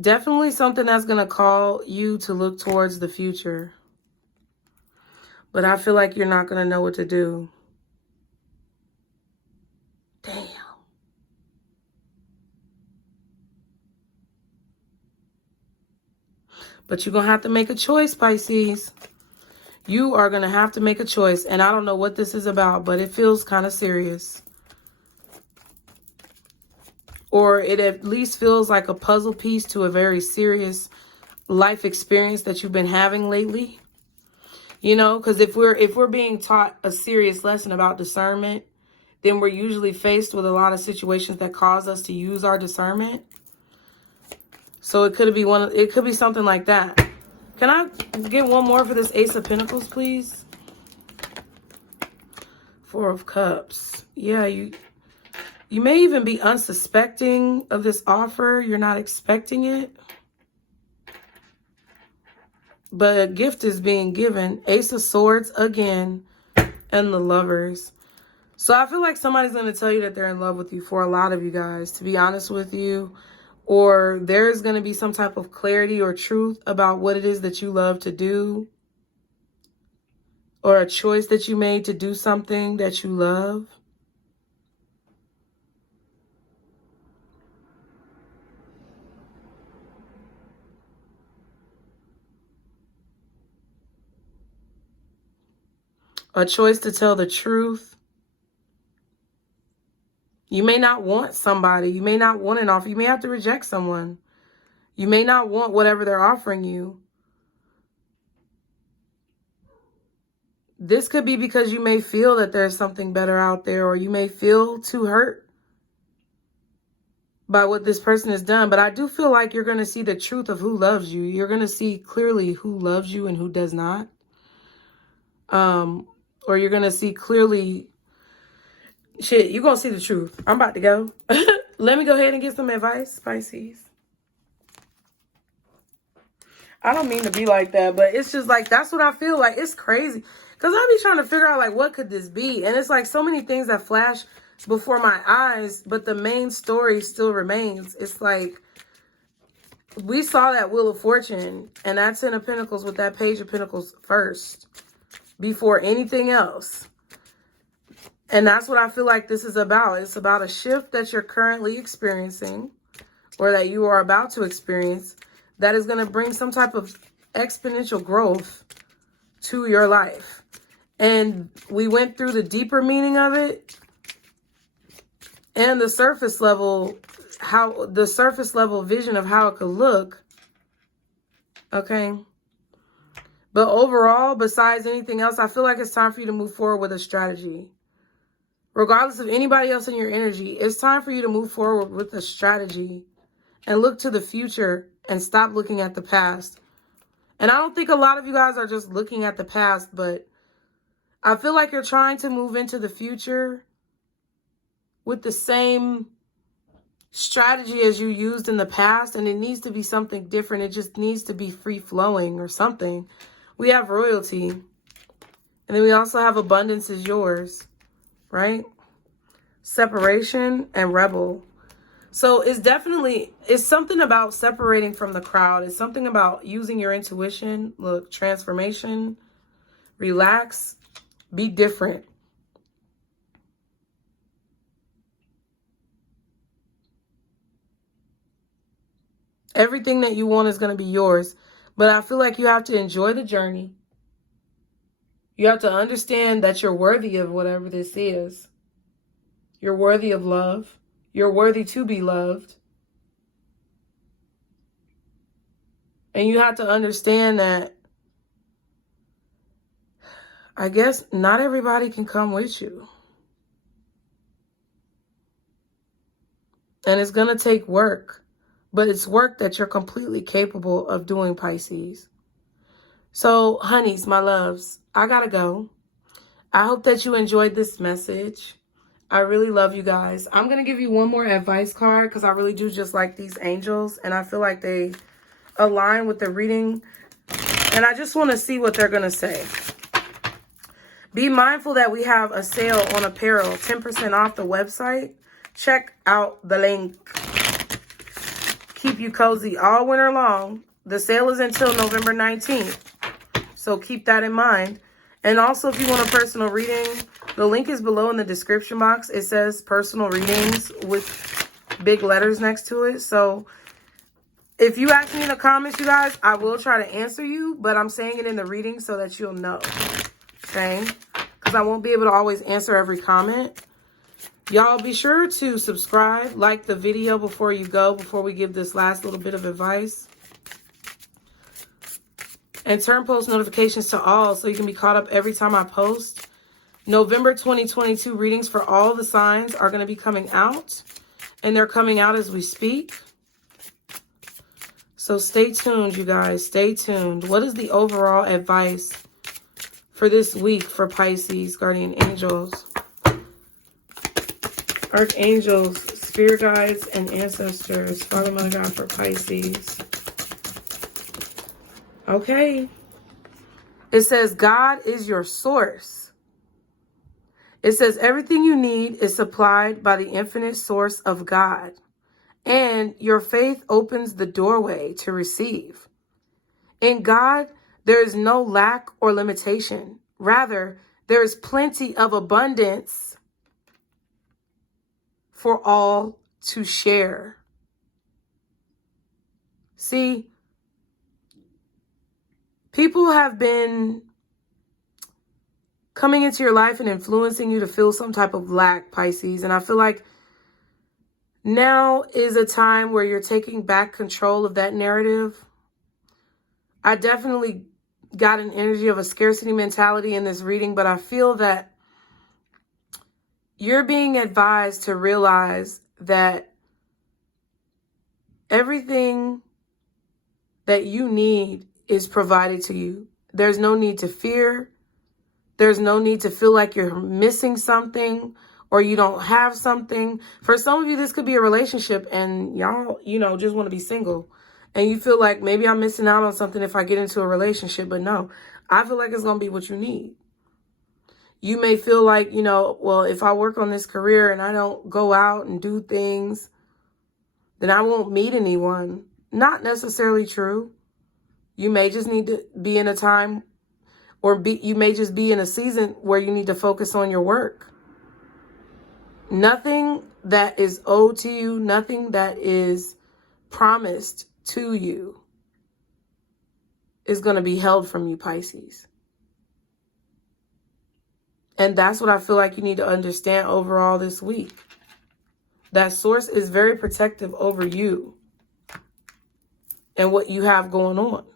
Definitely something that's going to call you to look towards the future. But I feel like you're not going to know what to do. Damn. But you're going to have to make a choice, Pisces. You are going to have to make a choice. And I don't know what this is about, but it feels kind of serious. Or it at least feels like a puzzle piece to a very serious life experience that you've been having lately. You know, because if we're being taught a serious lesson about discernment, then we're usually faced with a lot of situations that cause us to use our discernment. So it could be something like that. Can I get one more for this Ace of Pentacles, please? Four of Cups. Yeah, you may even be unsuspecting of this offer. You're not expecting it. But a gift is being given. Ace of Swords again. And the Lovers. So I feel like somebody's going to tell you that they're in love with you, for a lot of you guys, to be honest with you. Or there's going to be some type of clarity or truth about what it is that you love to do. Or a choice that you made to do something that you love. A choice to tell the truth. You may not want somebody. You may not want an offer. You may have to reject someone. You may not want whatever they're offering you. This could be because you may feel that there's something better out there, or you may feel too hurt by what this person has done. But I do feel like you're going to see the truth of who loves you. You're going to see clearly who loves you and who does not. Or you're going to see clearly, shit, you're going to see the truth. I'm about to go. Let me go ahead and get some advice, Pisces. I don't mean to be like that, but it's just like, that's what I feel like. It's crazy. Because I be trying to figure out, like, what could this be? And it's like so many things that flash before my eyes, but the main story still remains. It's like, we saw that Wheel of Fortune, and that Ten of Pentacles with that Page of Pentacles first, before anything else. And that's what I feel like this is about. It's about a shift that you're currently experiencing, or that you are about to experience, that is going to bring some type of exponential growth to your life. And we went through the deeper meaning of it and the surface level, vision of how it could look. Okay. But overall, besides anything else, I feel like it's time for you to move forward with a strategy. Regardless of anybody else in your energy, it's time for you to move forward with a strategy and look to the future and stop looking at the past. And I don't think a lot of you guys are just looking at the past, but I feel like you're trying to move into the future with the same strategy as you used in the past, and it needs to be something different. It just needs to be free-flowing or something. We have royalty. And then we also have abundance is yours, right? Separation and rebel. So it's something about separating from the crowd. It's something about using your intuition. Look, transformation, relax, be different. Everything that you want is going to be yours. But I feel like you have to enjoy the journey. You have to understand that you're worthy of whatever this is. You're worthy of love. You're worthy to be loved. And you have to understand that, I guess, not everybody can come with you. And it's going to take work. But it's work that you're completely capable of doing, Pisces. So, honeys, my loves, I gotta go. I hope that you enjoyed this message. I really love you guys. I'm going to give you one more advice card because I really do just like these angels. And I feel like they align with the reading. And I just want to see what they're going to say. Be mindful that we have a sale on apparel, 10% off the website. Check out the link. Keep you cozy all winter long. The sale is until November 19th. So keep that in mind. And also, if you want a personal reading, the link is below in the description box. It says personal readings with big letters next to it. So if you ask me in the comments, you guys, I will try to answer you. But I'm saying it in the reading so that you'll know. Okay? Because I won't be able to always answer every comment. Y'all be sure to subscribe, like the video before you go, before we give this last little bit of advice. And turn post notifications to all so you can be caught up every time I post. November 2022 readings for all the signs are going to be coming out. And they're coming out as we speak. So stay tuned, you guys. Stay tuned. What is the overall advice for this week for Pisces, guardian angels, archangels, spirit guides, and ancestors? Father, Mother, God for Pisces. Okay. It says God is your source. It says everything you need is supplied by the infinite source of God. And your faith opens the doorway to receive. In God, there is no lack or limitation. Rather, there is plenty of abundance for all to share. See, people have been coming into your life and influencing you to feel some type of lack, Pisces. And I feel like now is a time where you're taking back control of that narrative. I definitely got an energy of a scarcity mentality in this reading, but I feel that you're being advised to realize that everything that you need is provided to you. There's no need to fear. There's no need to feel like you're missing something or you don't have something. For some of you, this could be a relationship and y'all, just want to be single. And you feel like maybe I'm missing out on something if I get into a relationship. But no, I feel like it's going to be what you need. You may feel like, well, if I work on this career and I don't go out and do things, then I won't meet anyone. Not necessarily true. You may just need to be in a time you may just be in a season where you need to focus on your work. Nothing that is owed to you, nothing that is promised to you is going to be held from you, Pisces. And that's what I feel like you need to understand overall this week. That source is very protective over you and what you have going on.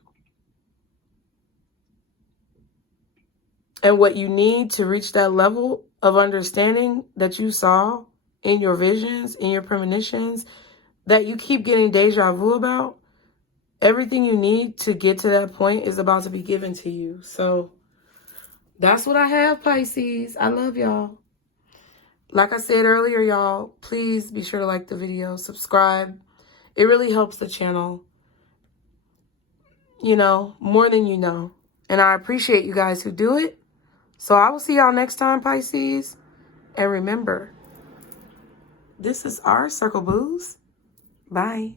And what you need to reach that level of understanding that you saw in your visions, in your premonitions, that you keep getting deja vu about, everything you need to get to that point is about to be given to you. So that's what I have, Pisces. I love y'all. Like I said earlier, y'all, please be sure to like the video, subscribe. It really helps the channel, more than you know. And I appreciate you guys who do it. So I will see y'all next time, Pisces. And remember, this is our Circle Booze. Bye.